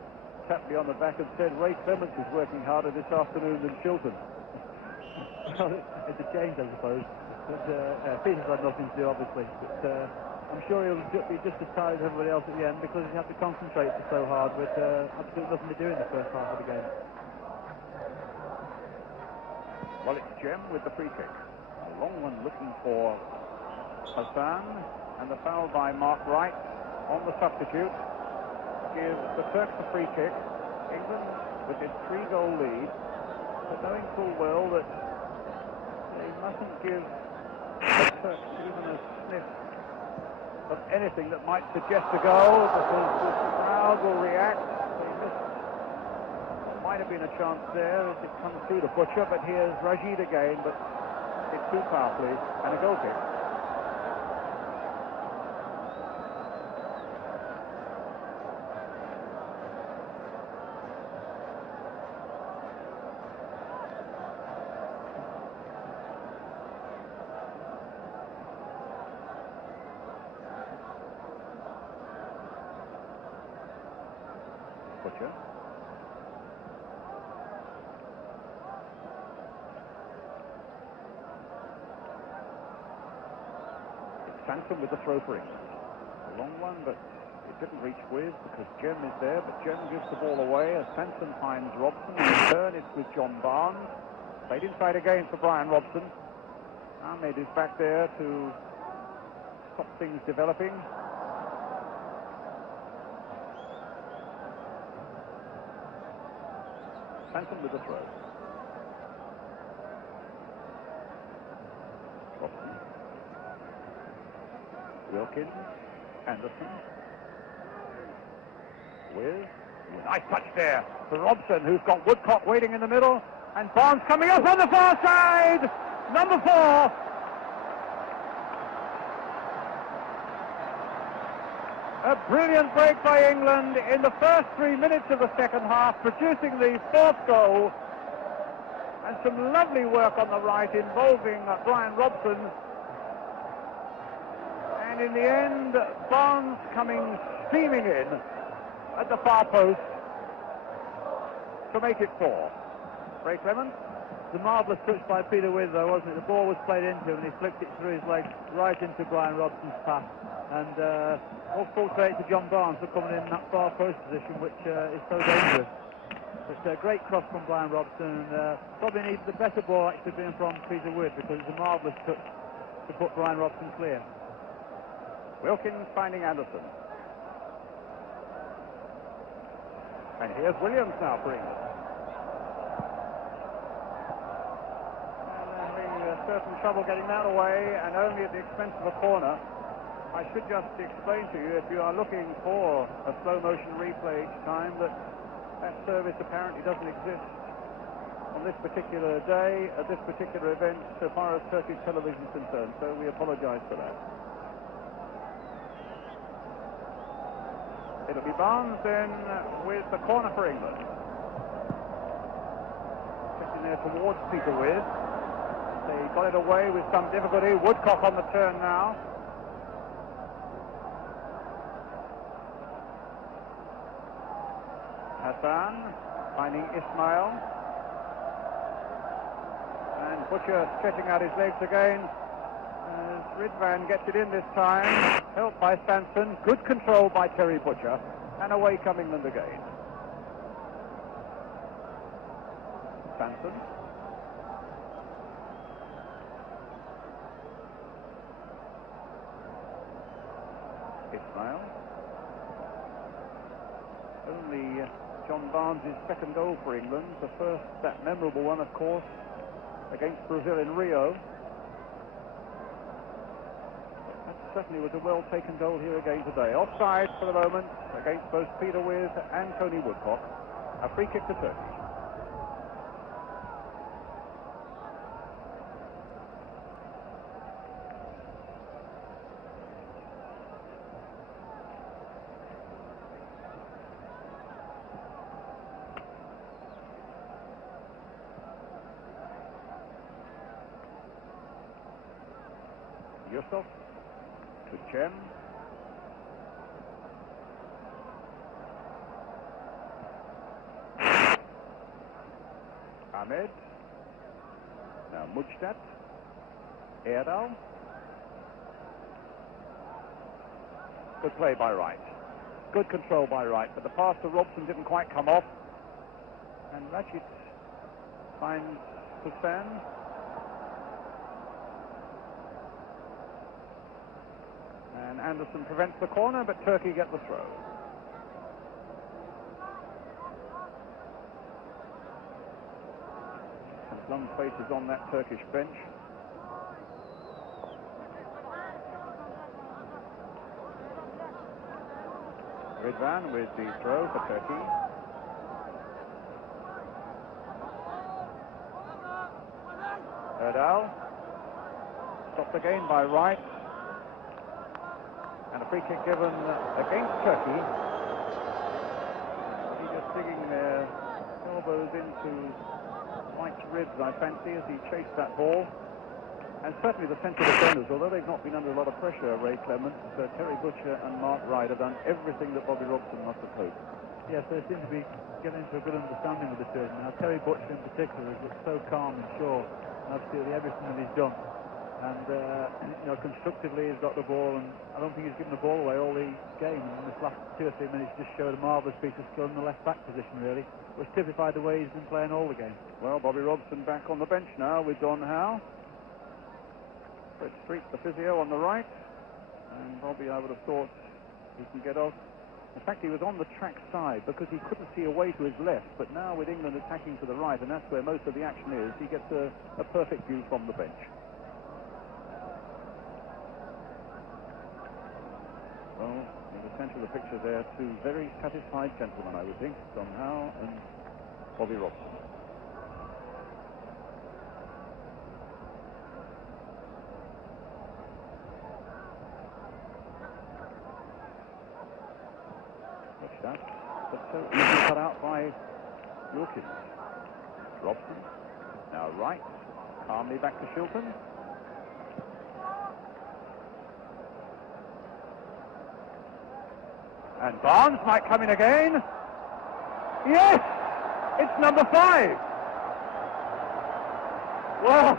tapped me on the back and said Ray Clements is working harder this afternoon than Shilton. Well, it's a change, I suppose. But Peter's had nothing to do, obviously. But I'm sure he'll be just as tired as everybody else at the end because he had to concentrate so hard with absolutely nothing to do in the first half of the game. Well, it's Jem with the free kick. A long one looking for Hassan, and the foul by Mark Wright on the substitute gives the Turks a free kick. England with this 3-goal lead, but knowing full well that they mustn't give the Turks even a sniff of anything that might suggest a goal, because the crowd will react. They missed. Might have been a chance there as it comes through to Butcher, but here's Raşit again, but it's too powerfully, and a goal kick. Butcher. It's Sansom with the throw for England. A long one, but it didn't reach Withe because Jem is there, but Jem gives the ball away as Sansom finds Robson. In return, it's with John Barnes. Played inside again for Brian Robson. Ahmet is back there to stop things developing. Sansom with the throw. Robson. Wilkins. Anderson. Withe. Nice touch there for Robson, who's got Woodcock waiting in the middle. And Barnes coming up on the far side. Number 4. A brilliant break by England in the first 3 minutes of the second half, producing the 4th goal. And some lovely work on the right involving Brian Robson. And in the end, Barnes coming steaming in at the far post to make it 4. Ray Clements. The marvellous touch by Peter Withe, though, wasn't it? The ball was played into him and he flicked it through his legs right into Brian Robson's path. And all full credit to John Barnes for coming in that far post position, which is so dangerous. It's a great cross from Brian Robson. Probably needs the better ball actually being from Peter Withe, because it's a marvellous touch to put Brian Robson clear. Wilkins finding Anderson. And here's Williams now for England. Certain trouble getting that away, and only at the expense of a corner. I should just explain to you, if you are looking for a slow motion replay each time, that service apparently doesn't exist on this particular day, at this particular event, so far as Turkish television is concerned, so we apologise for that. It'll be Barnes then with the corner for England. Sitting there towards Peter Withe. They got it away with some difficulty. Woodcock on the turn now. Hassan finding Ismail. And Butcher stretching out his legs again. As Rıdvan gets it in this time. Helped by Sansom. Good control by Terry Butcher. And away come England again. Sansom. Ismail. Only John Barnes' second goal for England. The first, that memorable one, of course, against Brazil in Rio. That certainly was a well-taken goal here again today. Offside for the moment against both Peter Withe and Tony Woodcock. A free kick to Turkey. Yusuf to Cem. Ahmet. Now Müjdat. Erdal. Good play by Wright. Good control by Wright, but the pass to Robson didn't quite come off. And Raşit finds Hussein. And Anderson prevents the corner, but Turkey get the throw. And some faces on that Turkish bench. Rıdvan with the throw for Turkey. Erdal. Stopped again by Wright. And a free kick given against Turkey. He's just digging their elbows into Wright's ribs, I fancy, as he chased that ball. And certainly the central defenders, although they've not been under a lot of pressure, Ray Clement, Terry Butcher and Mark Wright have done everything that Bobby Robson must have hoped. Yes, they seem to be getting into a good understanding of the two. Now, Terry Butcher in particular has looked so calm and sure in absolutely everything that he's done. And, you know, constructively he's got the ball, and I don't think he's given the ball away all the game. And in this last 2 or 3 minutes just showed a marvellous piece of skill in the left-back position, really, which typified the way he's been playing all the game. Well, Bobby Robson back on the bench now with Don Howe. Fred Street, the physio, on the right. And Bobby, I would have thought, he can get off. In fact, he was on the track side because he couldn't see a way to his left. But now with England attacking to the right, and that's where most of the action is, he gets a perfect view from the bench. Well, in the centre of the picture there, two very satisfied gentlemen, I would think, Don Howe and Bobby Robson. Müjdat, but so easily cut out by Wilkins. Robson, now Wright, calmly back to Shilton. And Barnes might come in again. Yes! It's number 5. Well,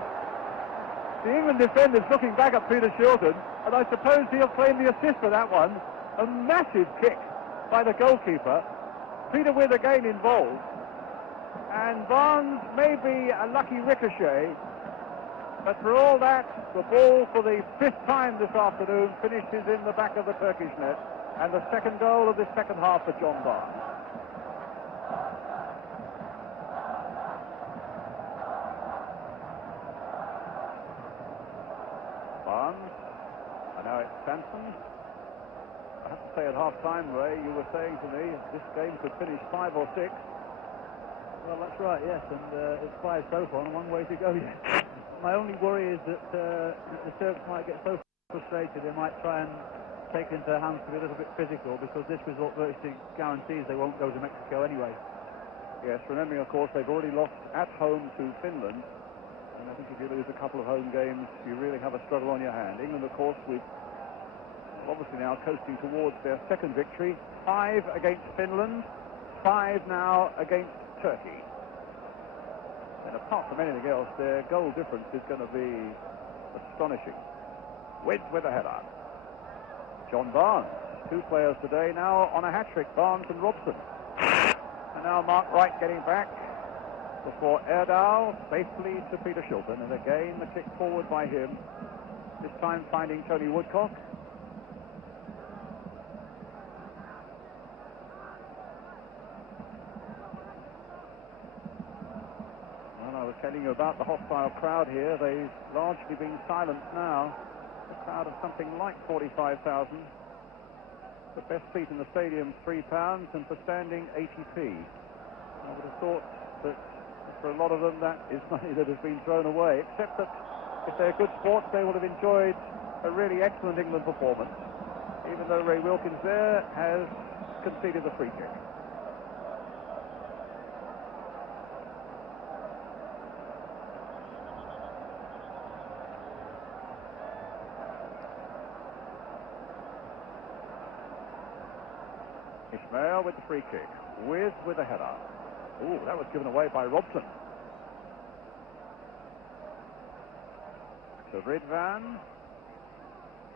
the England defender's looking back at Peter Shilton, and I suppose he'll claim the assist for that one. A massive kick by the goalkeeper. Peter Withe again involved. And Barnes may be a lucky ricochet, but for all that, the ball for the 5th time this afternoon finishes in the back of the Turkish net. And the second goal of this second half for John Barnes. Barnes, and now it's Sansom. I have to say at half-time, Ray, you were saying to me this game could finish 5 or 6. Well, that's right, yes, and it's 5 so far and a long way to go yet. My only worry is that the Turks might get so frustrated they might try and take it into their hands to be a little bit physical, because this result virtually guarantees they won't go to Mexico anyway. Yes, remembering, of course, they've already lost at home to Finland, and I think if you lose a couple of home games, you really have a struggle on your hand. England, of course, with obviously now coasting towards their second victory. 5 against Finland, 5 now against Turkey. And apart from anything else, their goal difference is going to be astonishing. Withe with a header. John Barnes, 2 players today now on a hat-trick, Barnes and Robson. And now Mark Wright getting back before Erdal safely to Peter Shilton. And again the kick forward by him, this time finding Tony Woodcock. I was telling you about the hostile crowd here. They've largely been silenced now. A crowd of something like 45,000. The best seat in the stadium, £3, and for standing, 80p. I would have thought that for a lot of them that is money that has been thrown away, except that if they're good sports, they would have enjoyed a really excellent England performance, even though Ray Wilkins there has conceded the free kick. Ismail with the free kick. Withe with a header. Ooh, that was given away by Robson. To Rıdvan.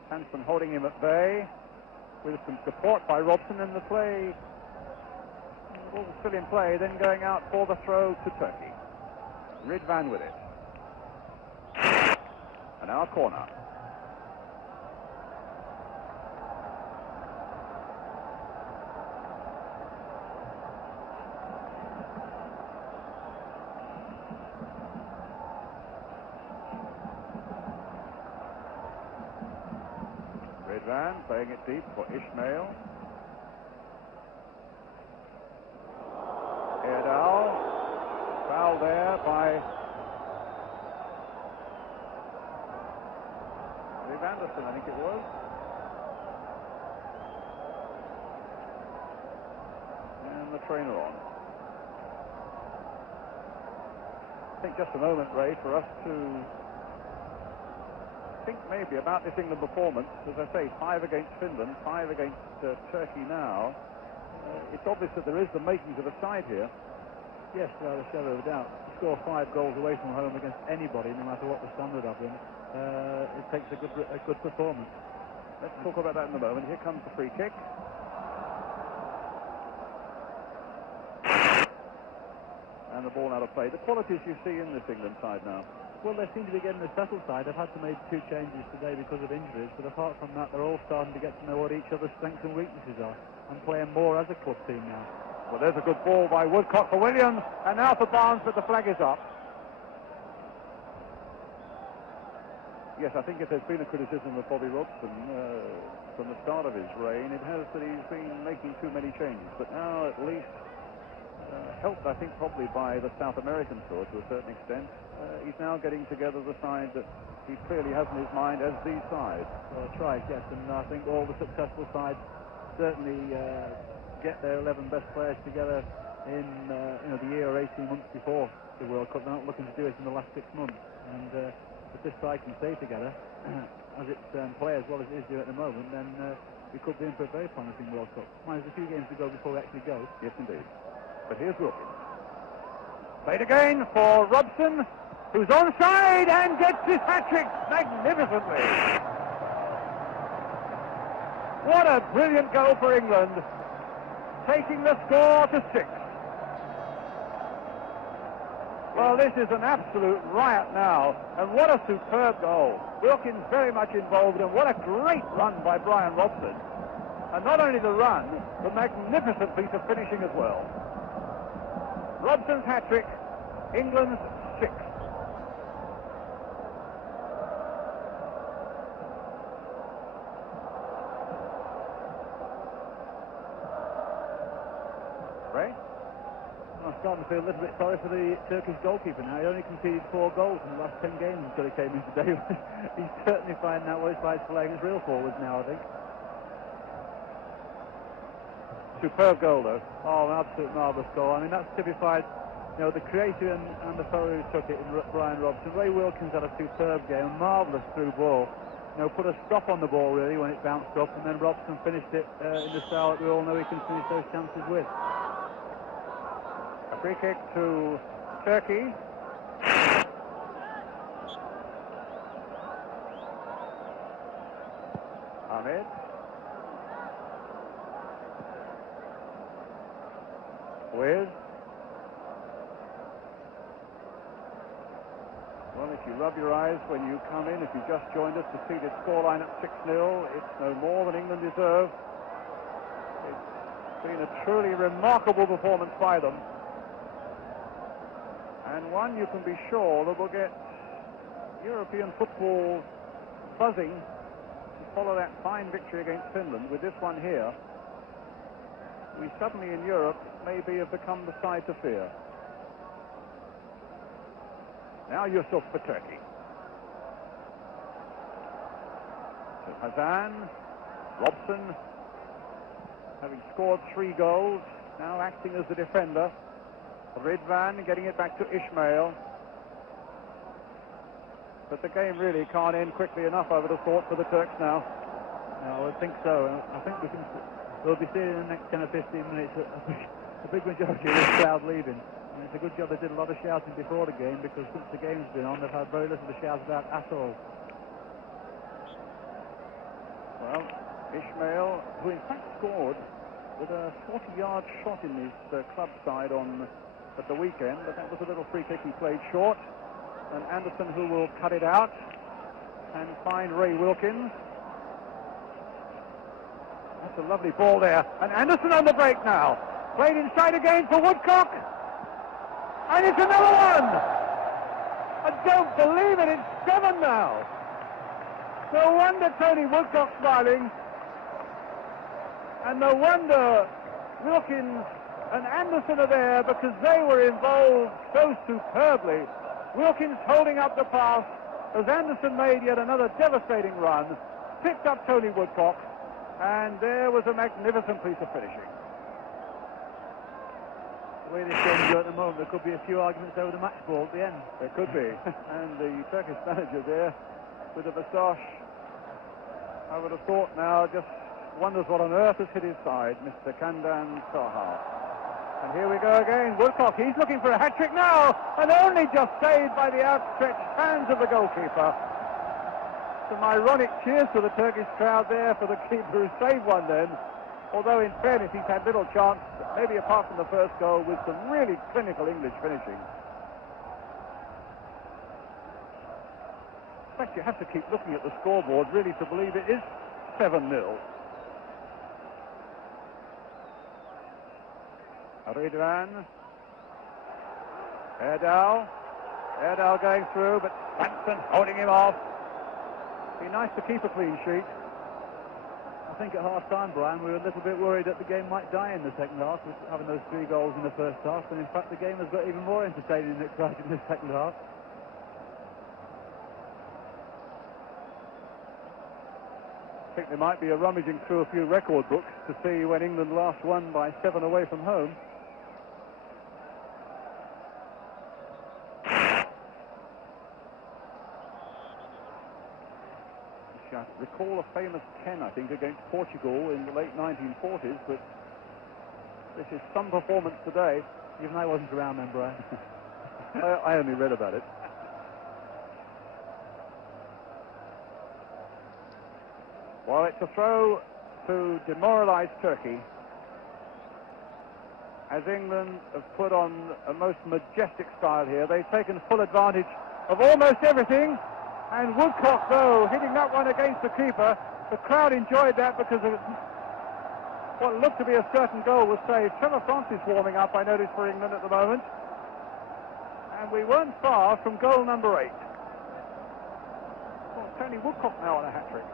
Sansom holding him at bay with some support by Robson, and the play, the ball was still in play, then going out for the throw to Turkey. Rıdvan with it. And now a corner. Rıdvan playing it deep for Ismail. Erdal, foul there by Anderson, I think it was. And the trainer on. I think just a moment, Ray, for us to think maybe about this England performance. As I say, 5 against Finland, 5 against Turkey now. It's obvious that there is the makings of a side here. Yes, without a shadow of a doubt. To score 5 goals away from home against anybody, no matter what the standard of them, it takes a good performance. Let's talk about that in a moment. Here comes the free kick. And the ball out of play. The qualities you see in this England side now. Well, they seem to be getting a settled side. They've had to make 2 changes today because of injuries, but apart from that, they're all starting to get to know what each other's strengths and weaknesses are, and playing more as a club team now. Well, there's a good ball by Woodcock for Williams, and now for Barnes, but the flag is up. Yes, I think if there's been a criticism of Bobby Robson from the start of his reign, it has that he's been making too many changes. But now, at least, helped, I think, probably by the South American tour to a certain extent, he's now getting together the side that he clearly has in his mind as the side. Well, that's right, yes, and I think all the successful sides certainly get their 11 best players together in the year or 18 months before the World Cup. They're not looking to do it in the last 6 months, and if this side can stay together as it play as well as it is doing at the moment, then we could be in for a very promising World Cup. There's a few games to go before we actually go. Yes, indeed. But here's Wilkins. Played again for Robson, who's onside and gets his hat-trick magnificently. What a brilliant goal for England, taking the score to 6. Well, this is an absolute riot now, and what a superb goal. Wilkins very much involved, and what a great run by Brian Robson. And not only the run, the magnificent piece of finishing as well. Robson's hat-trick, England's 6th. Ray? I'm starting to feel a little bit sorry for the Turkish goalkeeper now. He only conceded 4 goals in the last 10 games until he came in today. He's certainly finding out what it's like playing as real forwards now, I think. Superb goal, though. Oh, an absolute marvellous goal. I mean, that's typified, you know, the creator and the fellow who took it in Brian Robson. Ray Wilkins had a superb game, a marvellous through ball. You know, put a stop on the ball, really, when it bounced up, and then Robson finished it in the style that we all know he can finish those chances with. A free kick to Turkey. Ahmet. Withe. Well, if you rub your eyes when you come in, if you just joined us to see this scoreline at 6-0, it's no more than England deserve. It's been a truly remarkable performance by them. And one you can be sure that will get European football buzzing to follow that fine victory against Finland. With this one here, we suddenly in Europe maybe have become the side to fear. Now Yusuf for Turkey. So Hazan, Robson, having scored 3 goals, now acting as the defender. Rıdvan getting it back to Ismail. But the game really can't end quickly enough, I would have thought, for the Turks now. No, I would think so. I think we'll be seeing in the next 10 or 15 minutes a big majority of this crowd leaving. And it's a good job they did a lot of shouting before the game, because since the game's been on, they've had very little to shout about at all. Well, Ismail, who in fact scored with a 40-yard shot in his club side at the weekend, but that was a little free kick he played short. And Anderson, who will cut it out and find Ray Wilkins. That's a lovely ball there. And Anderson on the break now. Played inside again for Woodcock. And it's another one! I don't believe it, it's 7 now. No wonder Tony Woodcock's smiling. And no wonder Wilkins and Anderson are there, because they were involved so superbly. Wilkins holding up the pass as Anderson made yet another devastating run, picked up Tony Woodcock, and there was a magnificent piece of finishing. The way this game's going at the moment, there could be a few arguments over the match ball at the end. There could be. And the Turkish manager there with the moustache, I would have thought now, just wonders what on earth has hit his side, Mr. Kandan Sahar. And here we go again. Woodcock, he's looking for a hat-trick now, and only just saved by the outstretched hands of the goalkeeper. Some ironic cheers to the Turkish crowd there for the keeper who saved one then. Although in fairness he's had little chance, maybe apart from the first goal, with some really clinical English finishing. In fact, you have to keep looking at the scoreboard really to believe it is 7-0. Rıdvan. Erdal going through, but Sansom holding him off. Be nice to keep a clean sheet. I think at half-time, Brian, we were a little bit worried that the game might die in the second half, with having those 3 goals in the first half, and in fact the game has got even more entertaining and exciting in the second half. I think there might be a rummaging through a few record books to see when England last won by 7 away from home. I recall a famous 10, I think, against Portugal in the late 1940s, but this is some performance today. Even I wasn't around then, Brian. I only read about it. Well, it's a throw to demoralise Turkey, as England have put on a most majestic style here. They've taken full advantage of almost everything. And Woodcock, though, hitting that one against the keeper. The crowd enjoyed that because of what looked to be a certain goal was saved. Trevor Francis warming up, I noticed, for England at the moment. And we weren't far from goal number 8. Well, Tony Woodcock now on a hat-trick.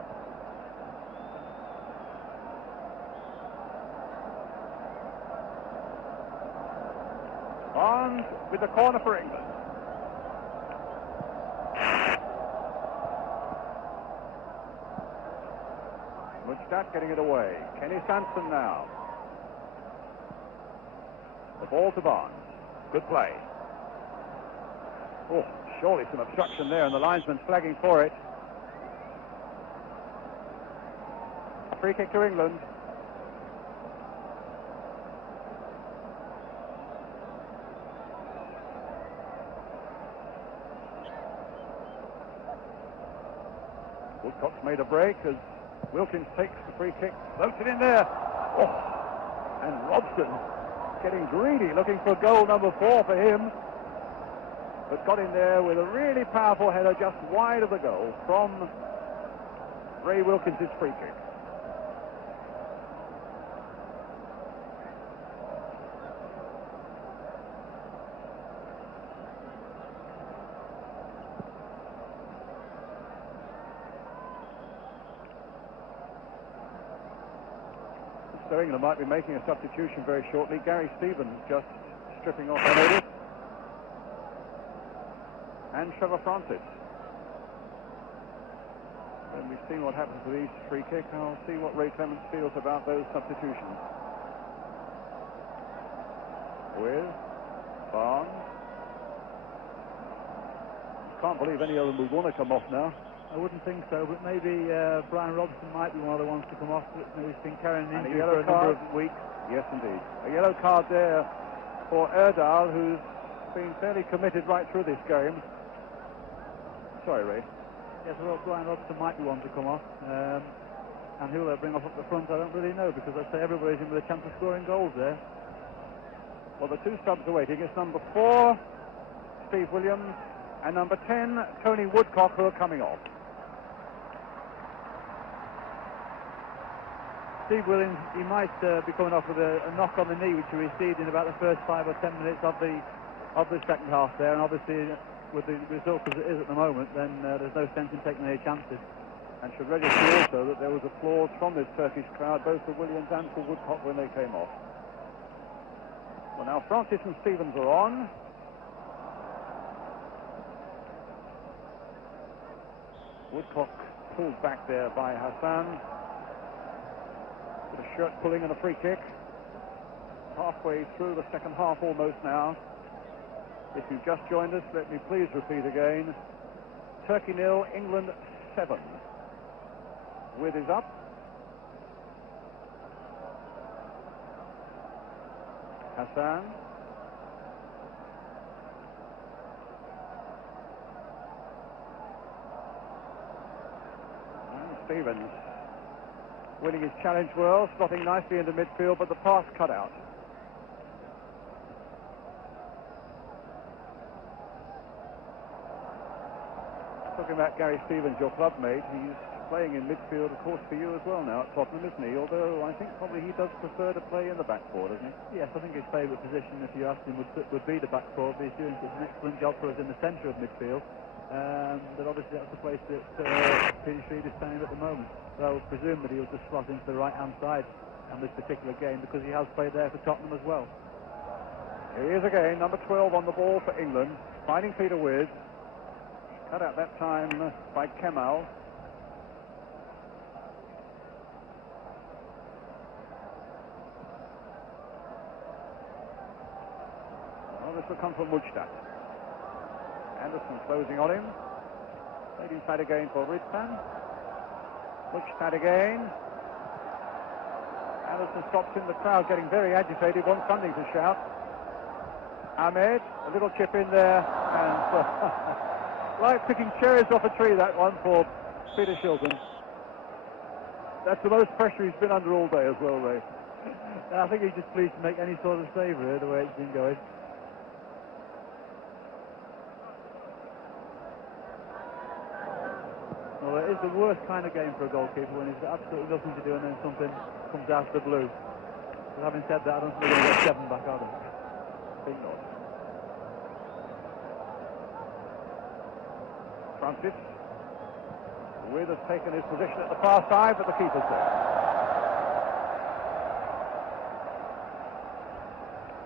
Barnes with the corner for England. Müjdat getting it away. Kenny Sansom now. The ball to Barnes. Good play. Oh, surely some obstruction there, and the linesman's flagging for it. Free kick to England. Woodcock's made a break as Wilkins takes the free kick, floats it in there. Oh, and Robson getting greedy, looking for goal number 4 for him. But got in there with a really powerful header just wide of the goal from Ray Wilkins' free kick. So England might be making a substitution very shortly. Gary Stevens just stripping off unnoticed. And Trevor Francis. And we've seen what happens with each free kick. I'll see what Ray Clements feels about those substitutions. With Barnes. Can't believe any of them would want to come off now. I wouldn't think so, but maybe Brian Robson might be one of the ones to come off. He's been carrying an injury for a number of weeks. Yes, indeed. A yellow card there for Erdal, who's been fairly committed right through this game. Sorry, Ray. Yes, well, Brian Robson might be one to come off. And who they'll bring off up the front, I don't really know, because I'd say everybody's in with a chance of scoring goals there. Well, the two subs are waiting. It's number 4, Steve Williams, and number 10, Tony Woodcock, who are coming off. Steve Williams, he might be coming off with a knock on the knee, which he received in about the first 5 or 10 minutes of the second half there, and obviously with the result as it is at the moment, then there's no sense in taking any chances. And should register also that there was applause from this Turkish crowd, both for Williams and for Woodcock when they came off. Well, now Francis and Stevens are on. Woodcock pulled back there by Hassan. With a shirt pulling and a free kick. Halfway through the second half almost now. If you've just joined us, let me please repeat again. Turkey 0, England 7. Withe is up. Hassan. And Stevens. Winning his challenge well, slotting nicely into midfield, but the pass cut out. Talking about Gary Stevens, your club mate, he's playing in midfield, of course, for you as well now at Tottenham, isn't he? Although I think probably he does prefer to play in the back four, doesn't he? Yes, I think his favourite position, if you asked him, would be the back four. But he's doing such an excellent job for us in the centre of midfield. But obviously that's the place that Peter Street is playing at the moment. So I would presume that he'll just slot into the right-hand side on this particular game because he has played there for Tottenham as well. Here he is again, number 12 on the ball for England, finding Peter Withe. Cut out that time by Kemal. Well, this will come from Müjdat. Anderson closing on him. Played inside again for Rıdvan. Müjdat again. Anderson stops in the crowd, getting very agitated, wants something to shout. Ahmet, a little chip in there, and like picking cherries off a tree, that one for Peter Shilton. That's the most pressure he's been under all day as well, Ray. I think he's just pleased to make any sort of save, really, the way it's been going. Well, it is the worst kind of game for a goalkeeper when he's got absolutely nothing to do and then something comes out of the blue. But having said that, I don't think we're going to get 7 back, are they? Think not. Francis. Withe has taken his position at the far side, but the keeper's there.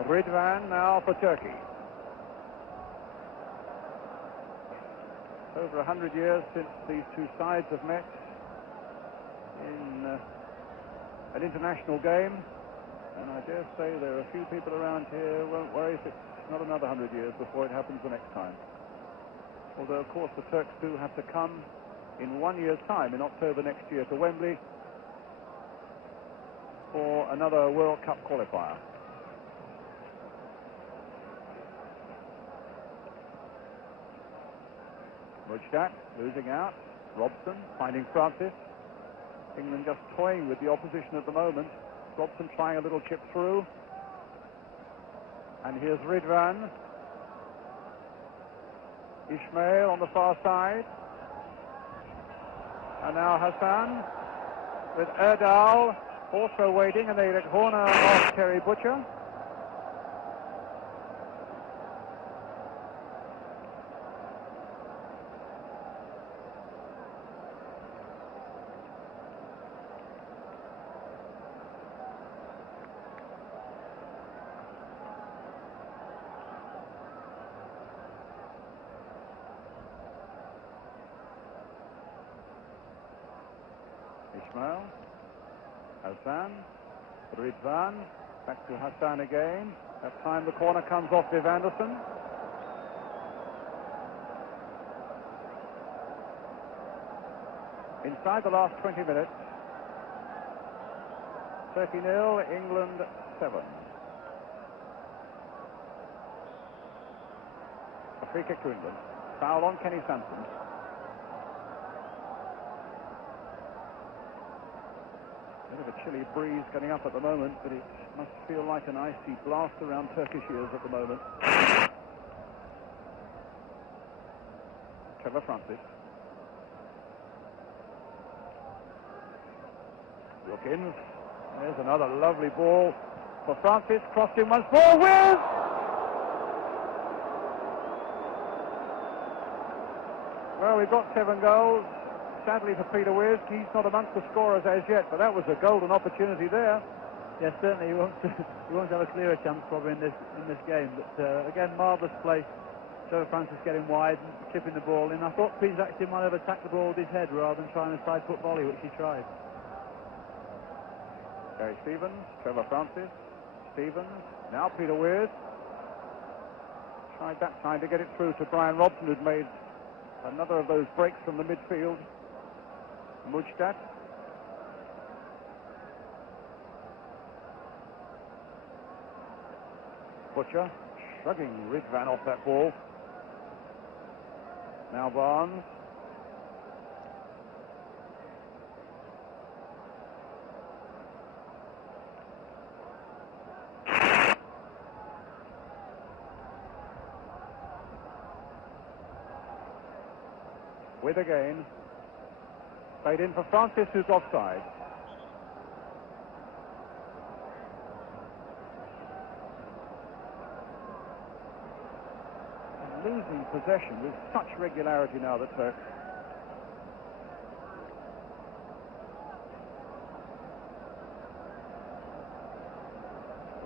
Rıdvan now for Turkey. Over 100 years since these two sides have met in an international game, and I dare say there are a few people around here who won't worry if it's not another 100 years before it happens the next time. Although, of course, the Turks do have to come in 1 year's time, in October next year, to Wembley for another World Cup qualifier. Müjdat losing out. Robson finding Francis. England just toying with the opposition at the moment. Robson trying a little chip through. And here's Rıdvan. İsmail on the far side. And now Hassan with Erdal also waiting, and they get a corner off Terry Butcher. Ismail, Hassan, Rıdvan, back to Hassan again. That time the corner comes off Viv Anderson. Inside the last 20 minutes, 30-0, England 7. A free kick to England. Foul on Kenny Sansom. Bit of a chilly breeze getting up at the moment, but it must feel like an icy blast around Turkish ears at the moment. Trevor Francis. Wilkins. There's another lovely ball for Francis. Crossed in once more with... Well, we've got 7 goals. Sadly for Peter Withe, he's not amongst the scorers as yet, but that was a golden opportunity there. Yes, certainly he won't have a clearer chance probably in this game. But again, marvellous play. Trevor Francis getting wide and chipping the ball in. I thought Peter actually might have attacked the ball with his head rather than trying a side foot volley, which he tried. Gary Stevens, Trevor Francis, Stevens, now Peter Withe. Tried that time to get it through to Brian Robson, who'd made another of those breaks from the midfield. Müjdat. Butcher shrugging Rıdvan off that ball. Now Barnes. With again. Played in for Francis, who's offside. And losing possession with such regularity now, the Turks.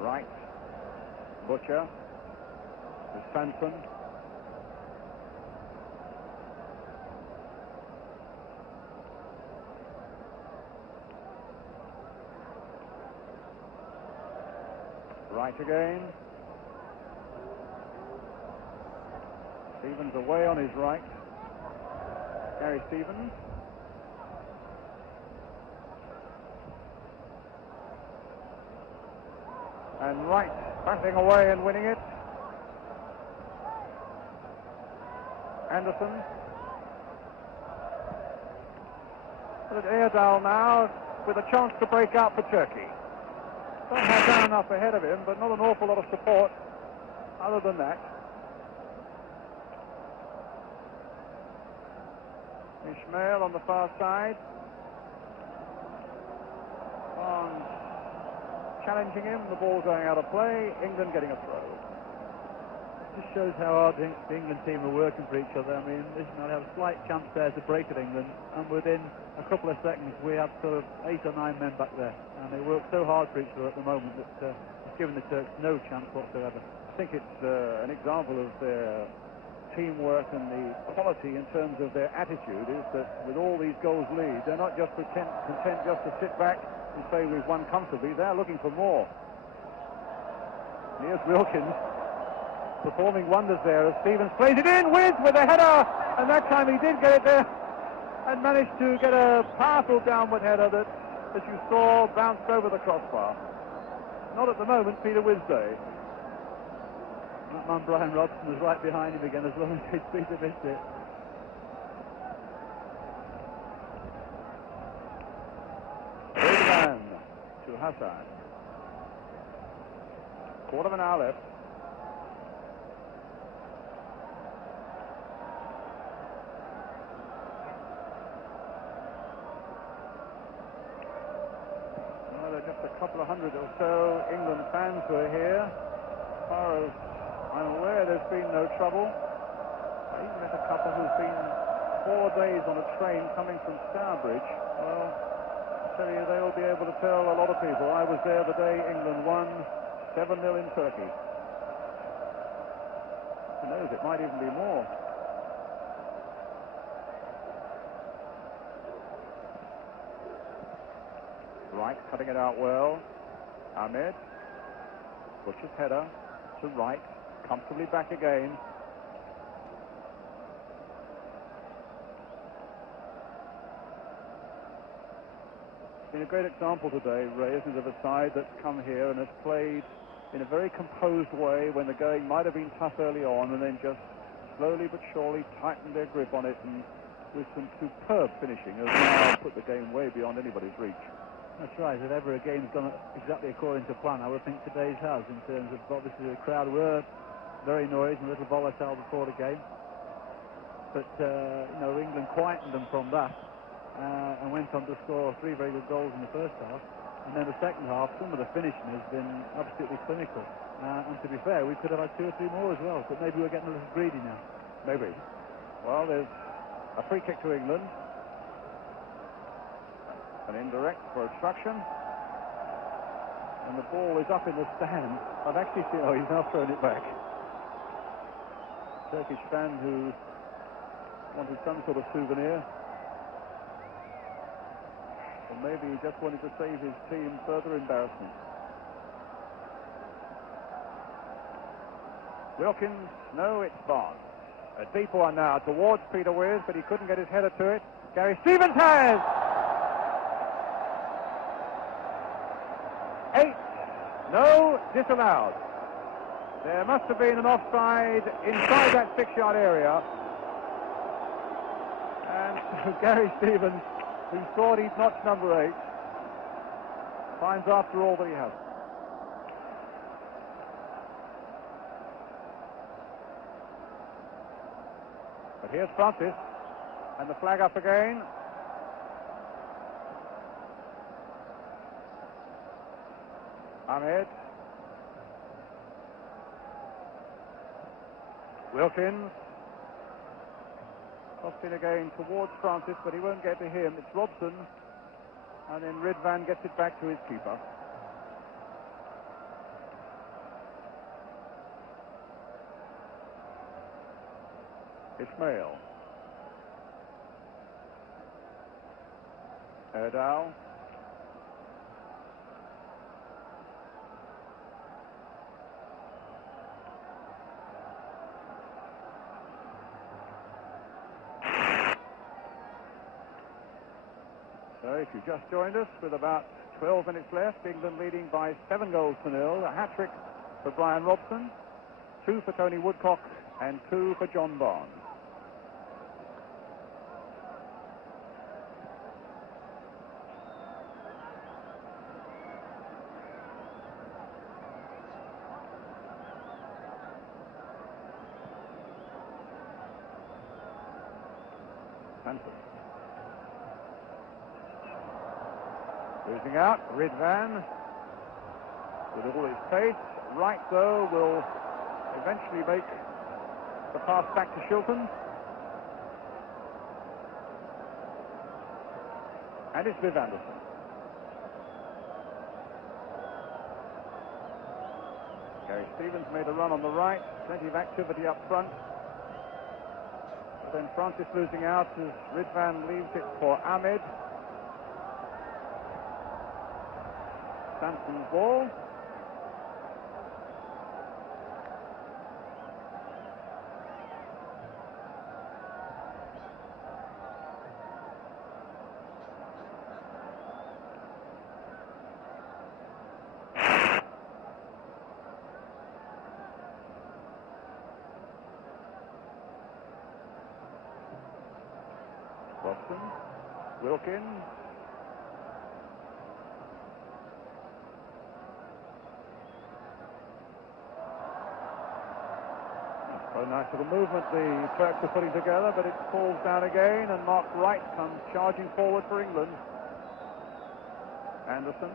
Wright. Butcher. With Sansom. Wright again. Stevens away on his right. Gary Stevens. And Wright battling away and winning it. Anderson. But Erdal now with a chance to break out for Turkey. Don't have down enough ahead of him, but not an awful lot of support other than that. Ismail on the far side. Barnes challenging him, the ball going out of play, England getting a throw. Just shows how hard the England team are working for each other. I mean, listen, they have a slight chance there to break at England, and within a couple of seconds we have sort of 8 or 9 men back there, and they work so hard for each other at the moment that it's given the Turks no chance whatsoever. I think it's an example of their teamwork and the quality in terms of their attitude is that with all these goals lead, they're not just content just to sit back and say we've won comfortably. They're looking for more. Here's Wilkins performing wonders there as Stevens plays it in with a header, and that time he did get it there and managed to get a powerful downward header that, as you saw, bounced over the crossbar. Not at the moment, Peter Withe. That man Brian Robson was right behind him again as long as Peter missed it. Rıdvan to Hassan. Quarter of an hour left. Well, there are just a couple of hundred or so England fans who are here. As far as I'm aware, there's been no trouble. I even met a couple who've been 4 days on a train coming from Stourbridge. Well, I tell you, they'll be able to tell a lot of people. I was there the day England won 7-0 in Turkey. Who knows, it might even be more. Wright cutting it out well. Ahmet. Butcher's header to Wright. Comfortably back again. It's been a great example today, Ray, isn't it, of a side that's come here and has played in a very composed way when the going might have been tough early on, and then just slowly but surely tightened their grip on it, and with some superb finishing has now put the game way beyond anybody's reach. That's right. If ever a game's gone exactly according to plan, I would think today's has, in terms of obviously the crowd were very noisy and a little volatile before the game. But, you know, England quietened them from that and went on to score 3 very good goals in the first half. And then the second half, some of the finishing has been absolutely clinical. And to be fair, we could have had 2 or 3 more as well, but maybe we're getting a little greedy now. Maybe. Well, there's a free kick to England. An indirect for obstruction. And the ball is up in the stand. I've actually seen, oh, he's now thrown it back. Turkish fan who wanted some sort of souvenir. Or maybe he just wanted to save his team further embarrassment. Wilkins, no, it's Barnes. A deep one now towards Peter Withe, but he couldn't get his header to it. Gary Stevens has! 8, no, disallowed. There must have been an offside inside that 6-yard area. And Gary Stevens, who thought he'd notched number 8, finds after all that he has. But here's Francis, and the flag up again. Ahmed. Wilkins. Crossed in again towards Francis, but he won't get to him. It's Robson, and then Rıdvan gets it back to his keeper. İsmail. Erdal. So if you've just joined us, with about 12 minutes left, England leading by 7 goals to 0. A hat-trick for Brian Robson, 2 for Tony Woodcock, and 2 for John Barnes. Sansom. Losing out, Rıdvan with all his pace. Wright, though, will eventually make the pass back to Shilton. And it's Withe Anderson. Gary Stevens made a run on the right. Plenty of activity up front. Then Francis losing out as Rıdvan leaves it for Ahmet. Sansom's ball. Robson, Wilkins. A nice little movement the Turks are putting together, but it falls down again, and Mark Wright comes charging forward for England. Anderson.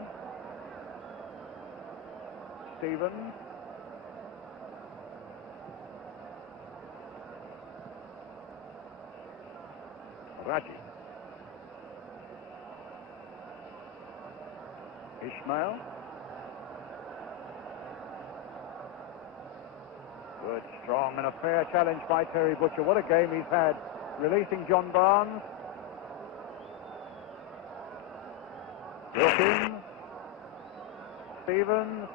Stevens. Raşit. İsmail. Good, strong and a fair challenge by Terry Butcher. What a game he's had, releasing John Barnes. Wilkins. Stevens.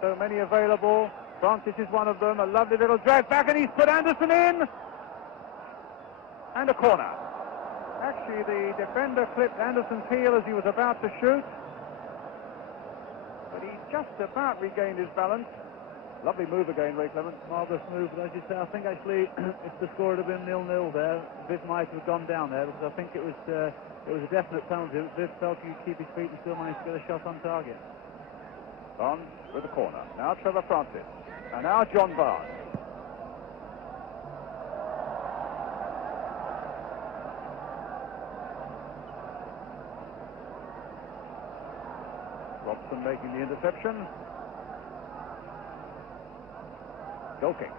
So many available. Francis is one of them. A lovely little drag back, and he's put Anderson in. And a corner. Actually, the defender clipped Anderson's heel as he was about to shoot. But he just about regained his balance. Lovely move again, Ray Clement. Marvellous move, but as you say, I think actually if the score had been 0-0 there, Viv might have gone down there, because I think it was a definite penalty. Viv felt he could keep his feet and still managed to get a shot on target. Barnes with the corner. Now Trevor Francis. And now John Barnes. Robson making the interception. Goal kick.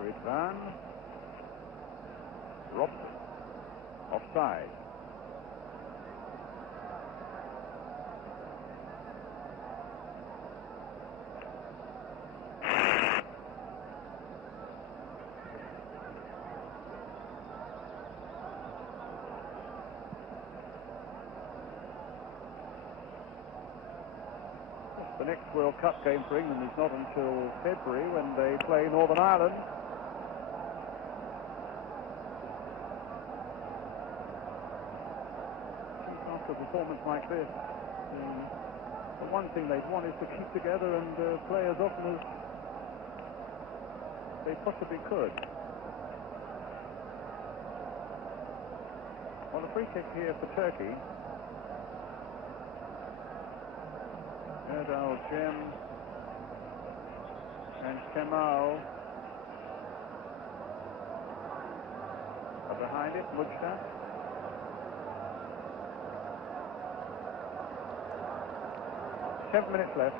Rıdvan. Robson. Offside. The next World Cup game for England is not until February, when they play Northern Ireland. After a performance like this, the one thing they'd want is to keep together and play as often as they possibly could. Well, a free kick here for Turkey. Erdal, Cem, and Kemal are behind it. Müjdat. Seven minutes left.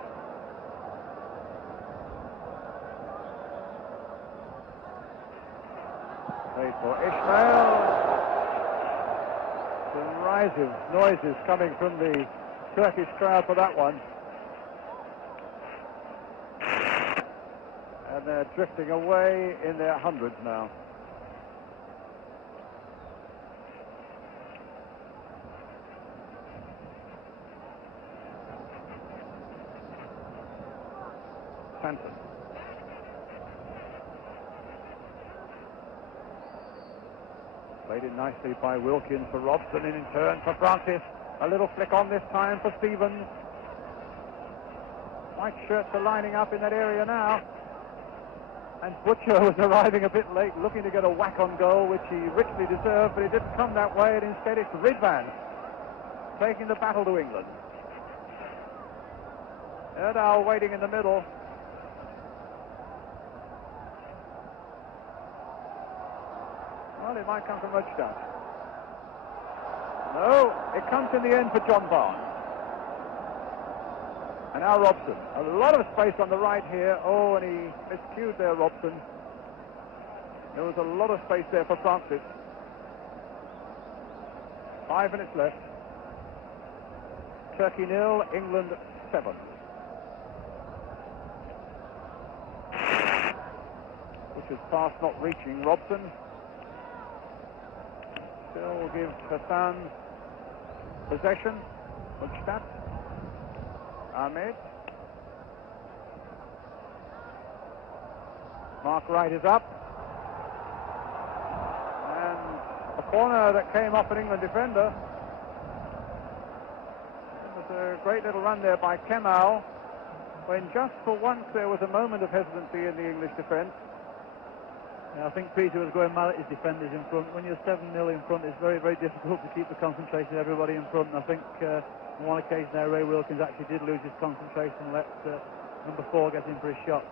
Played for Ismail. Some rising noises coming from the Turkish crowd for that one. And they're drifting away in their hundreds now. Sansom. Played it nicely by Wilkins for Robson, and in turn for Francis. A little flick on this time for Stevens. White shirts are lining up in that area now. And Butcher was arriving a bit late, looking to get a whack on goal, which he richly deserved, but it didn't come that way, and instead it's Rıdvan taking the battle to England. Erdal waiting in the middle. Well, it might come from Müjdat. No, it comes in the end for John Barnes. And now Robson. A lot of space on the right here. Oh, and he miscued there, Robson. There was a lot of space there for Francis. 5 minutes left. Turkey 0, England 7. Which is past not reaching Robson. Still give Hassan possession. Müjdat. Ahmet. Mark Wright is up. And a corner that came off an England defender. It was a great little run there by Kemal, when just for once there was a moment of hesitancy in the English defence. Yeah, I think Peter was going mad at his defenders in front. When you're 7-0 in front, it's very, very difficult to keep the concentration of everybody in front. And I think on one occasion there, Ray Wilkins actually did lose his concentration and let number 4 get in for his shot.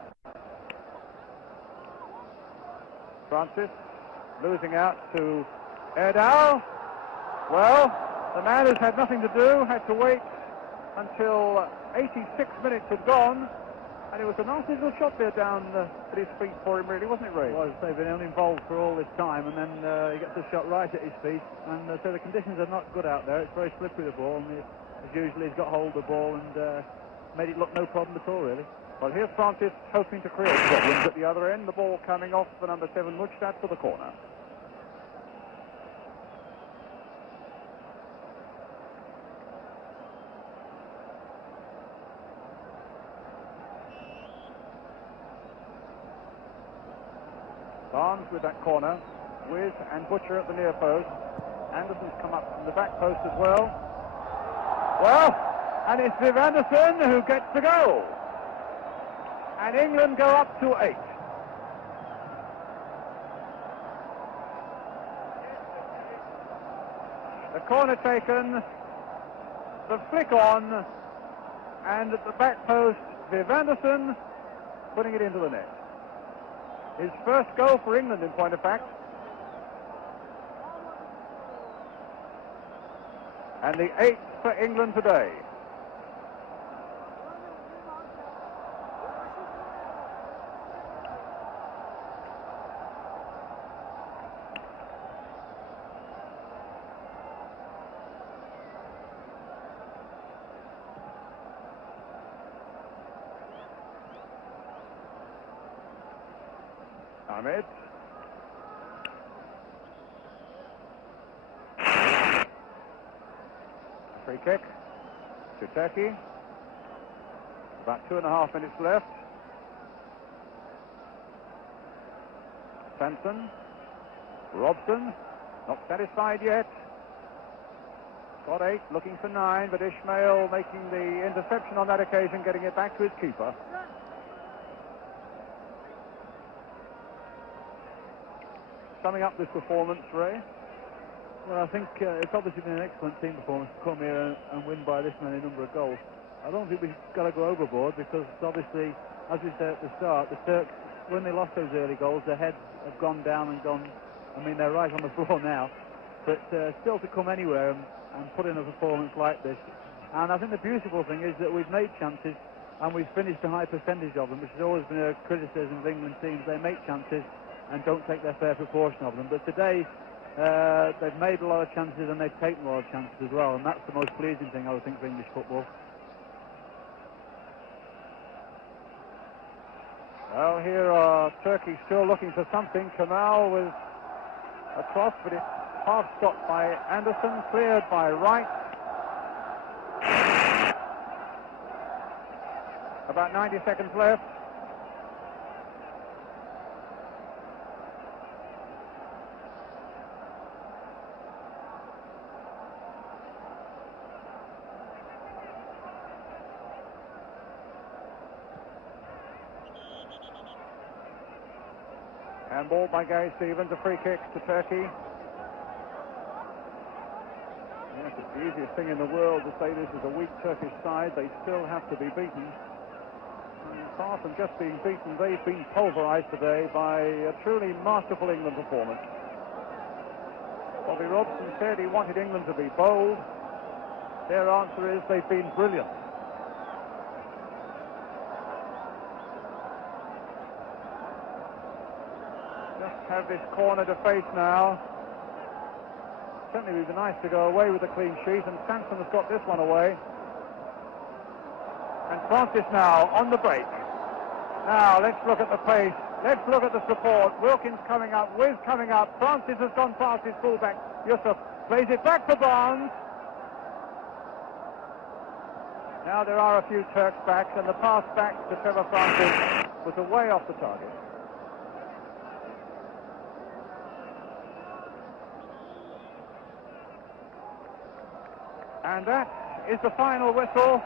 Francis losing out to Erdal. Well, the man who's had nothing to do had to wait until 86 minutes had gone. And it was a nasty little shot there down at his feet for him, really, wasn't it, Ray? Well, they've been uninvolved for all this time, and then he gets a shot right at his feet. And so the conditions are not good out there. It's very slippery, the ball, and as usually he's got hold of the ball and made it look no problem at all, really. Well, here's Francis hoping to create problems at the other end. The ball coming off for number 7, Müjdat, for the corner. Barnes with that corner, Withe and Butcher at the near post. Anderson's come up from the back post as well. Well, and it's Viv Anderson who gets the goal. And England go up to 8. The corner taken, the flick on, and at the back post, Viv Anderson putting it into the net. His first goal for England, in point of fact. And the 8th for England today. Ahmet. Free kick to Turkey. About 2.5 minutes left. Sansom. Robson. Not satisfied yet. Got 8, looking for 9, but Ismail making the interception on that occasion, getting it back to his keeper. Summing up this performance, Ray? Well, I think it's obviously been an excellent team performance to come here and win by this many number of goals. I don't think we've got to go overboard, because obviously, as we said at the start, the Turks, when they lost those early goals, their heads have gone down and gone, I mean, they're right on the floor now. But still to come anywhere and put in a performance like this. And I think the beautiful thing is that we've made chances and we've finished a high percentage of them, which has always been a criticism of England teams. They make chances and don't take their fair proportion of them. But today, they've made a lot of chances and they've taken a lot of chances as well, and that's the most pleasing thing, I would think, for English football. Well, here are Turkey still looking for something. Kemal with a cross, but it's half stopped by Anderson, cleared by Wright. About 90 seconds left. Handball by Gary Stevens, a free kick to Turkey. Yes, it's the easiest thing in the world to say this is a weak Turkish side. They still have to be beaten. And far from just being beaten, they've been pulverized today by a truly masterful England performance. Bobby Robson said he wanted England to be bold. Their answer is they've been brilliant. Just have this corner to face now. Certainly would be nice to go away with a clean sheet, and Sansom has got this one away. And Francis now on the break. Now let's look at the pace. Let's look at the support. Wilkins coming up, Withe coming up. Francis has gone past his fullback. Yusuf plays it back for Barnes. Now there are a few Turks backs, and the pass back to Trevor Francis was away off the target. And that is the final whistle.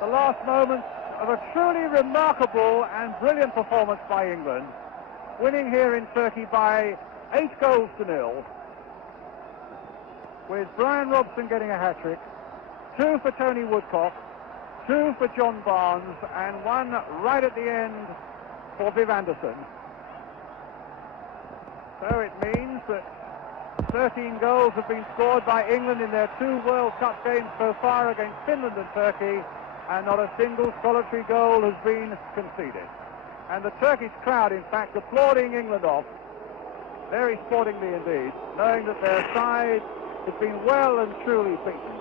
The last moments of a truly remarkable and brilliant performance by England, winning here in Turkey by 8-0, with Brian Robson getting a hat-trick, 2 for Tony Woodcock, 2 for John Barnes, and 1 right at the end for Viv Anderson. So it means that 13 goals have been scored by England in their 2 World Cup games so far against Finland and Turkey, and not a single solitary goal has been conceded. And the Turkish crowd, in fact, applauding England off, very sportingly indeed, knowing that their side has been well and truly beaten.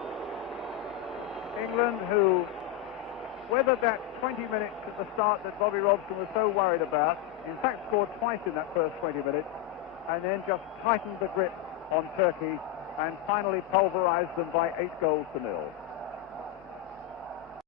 England, who weathered that 20 minutes at the start that Bobby Robson was so worried about, in fact scored twice in that first 20 minutes, and then just tightened the grip on Turkey and finally pulverized them by 8-0.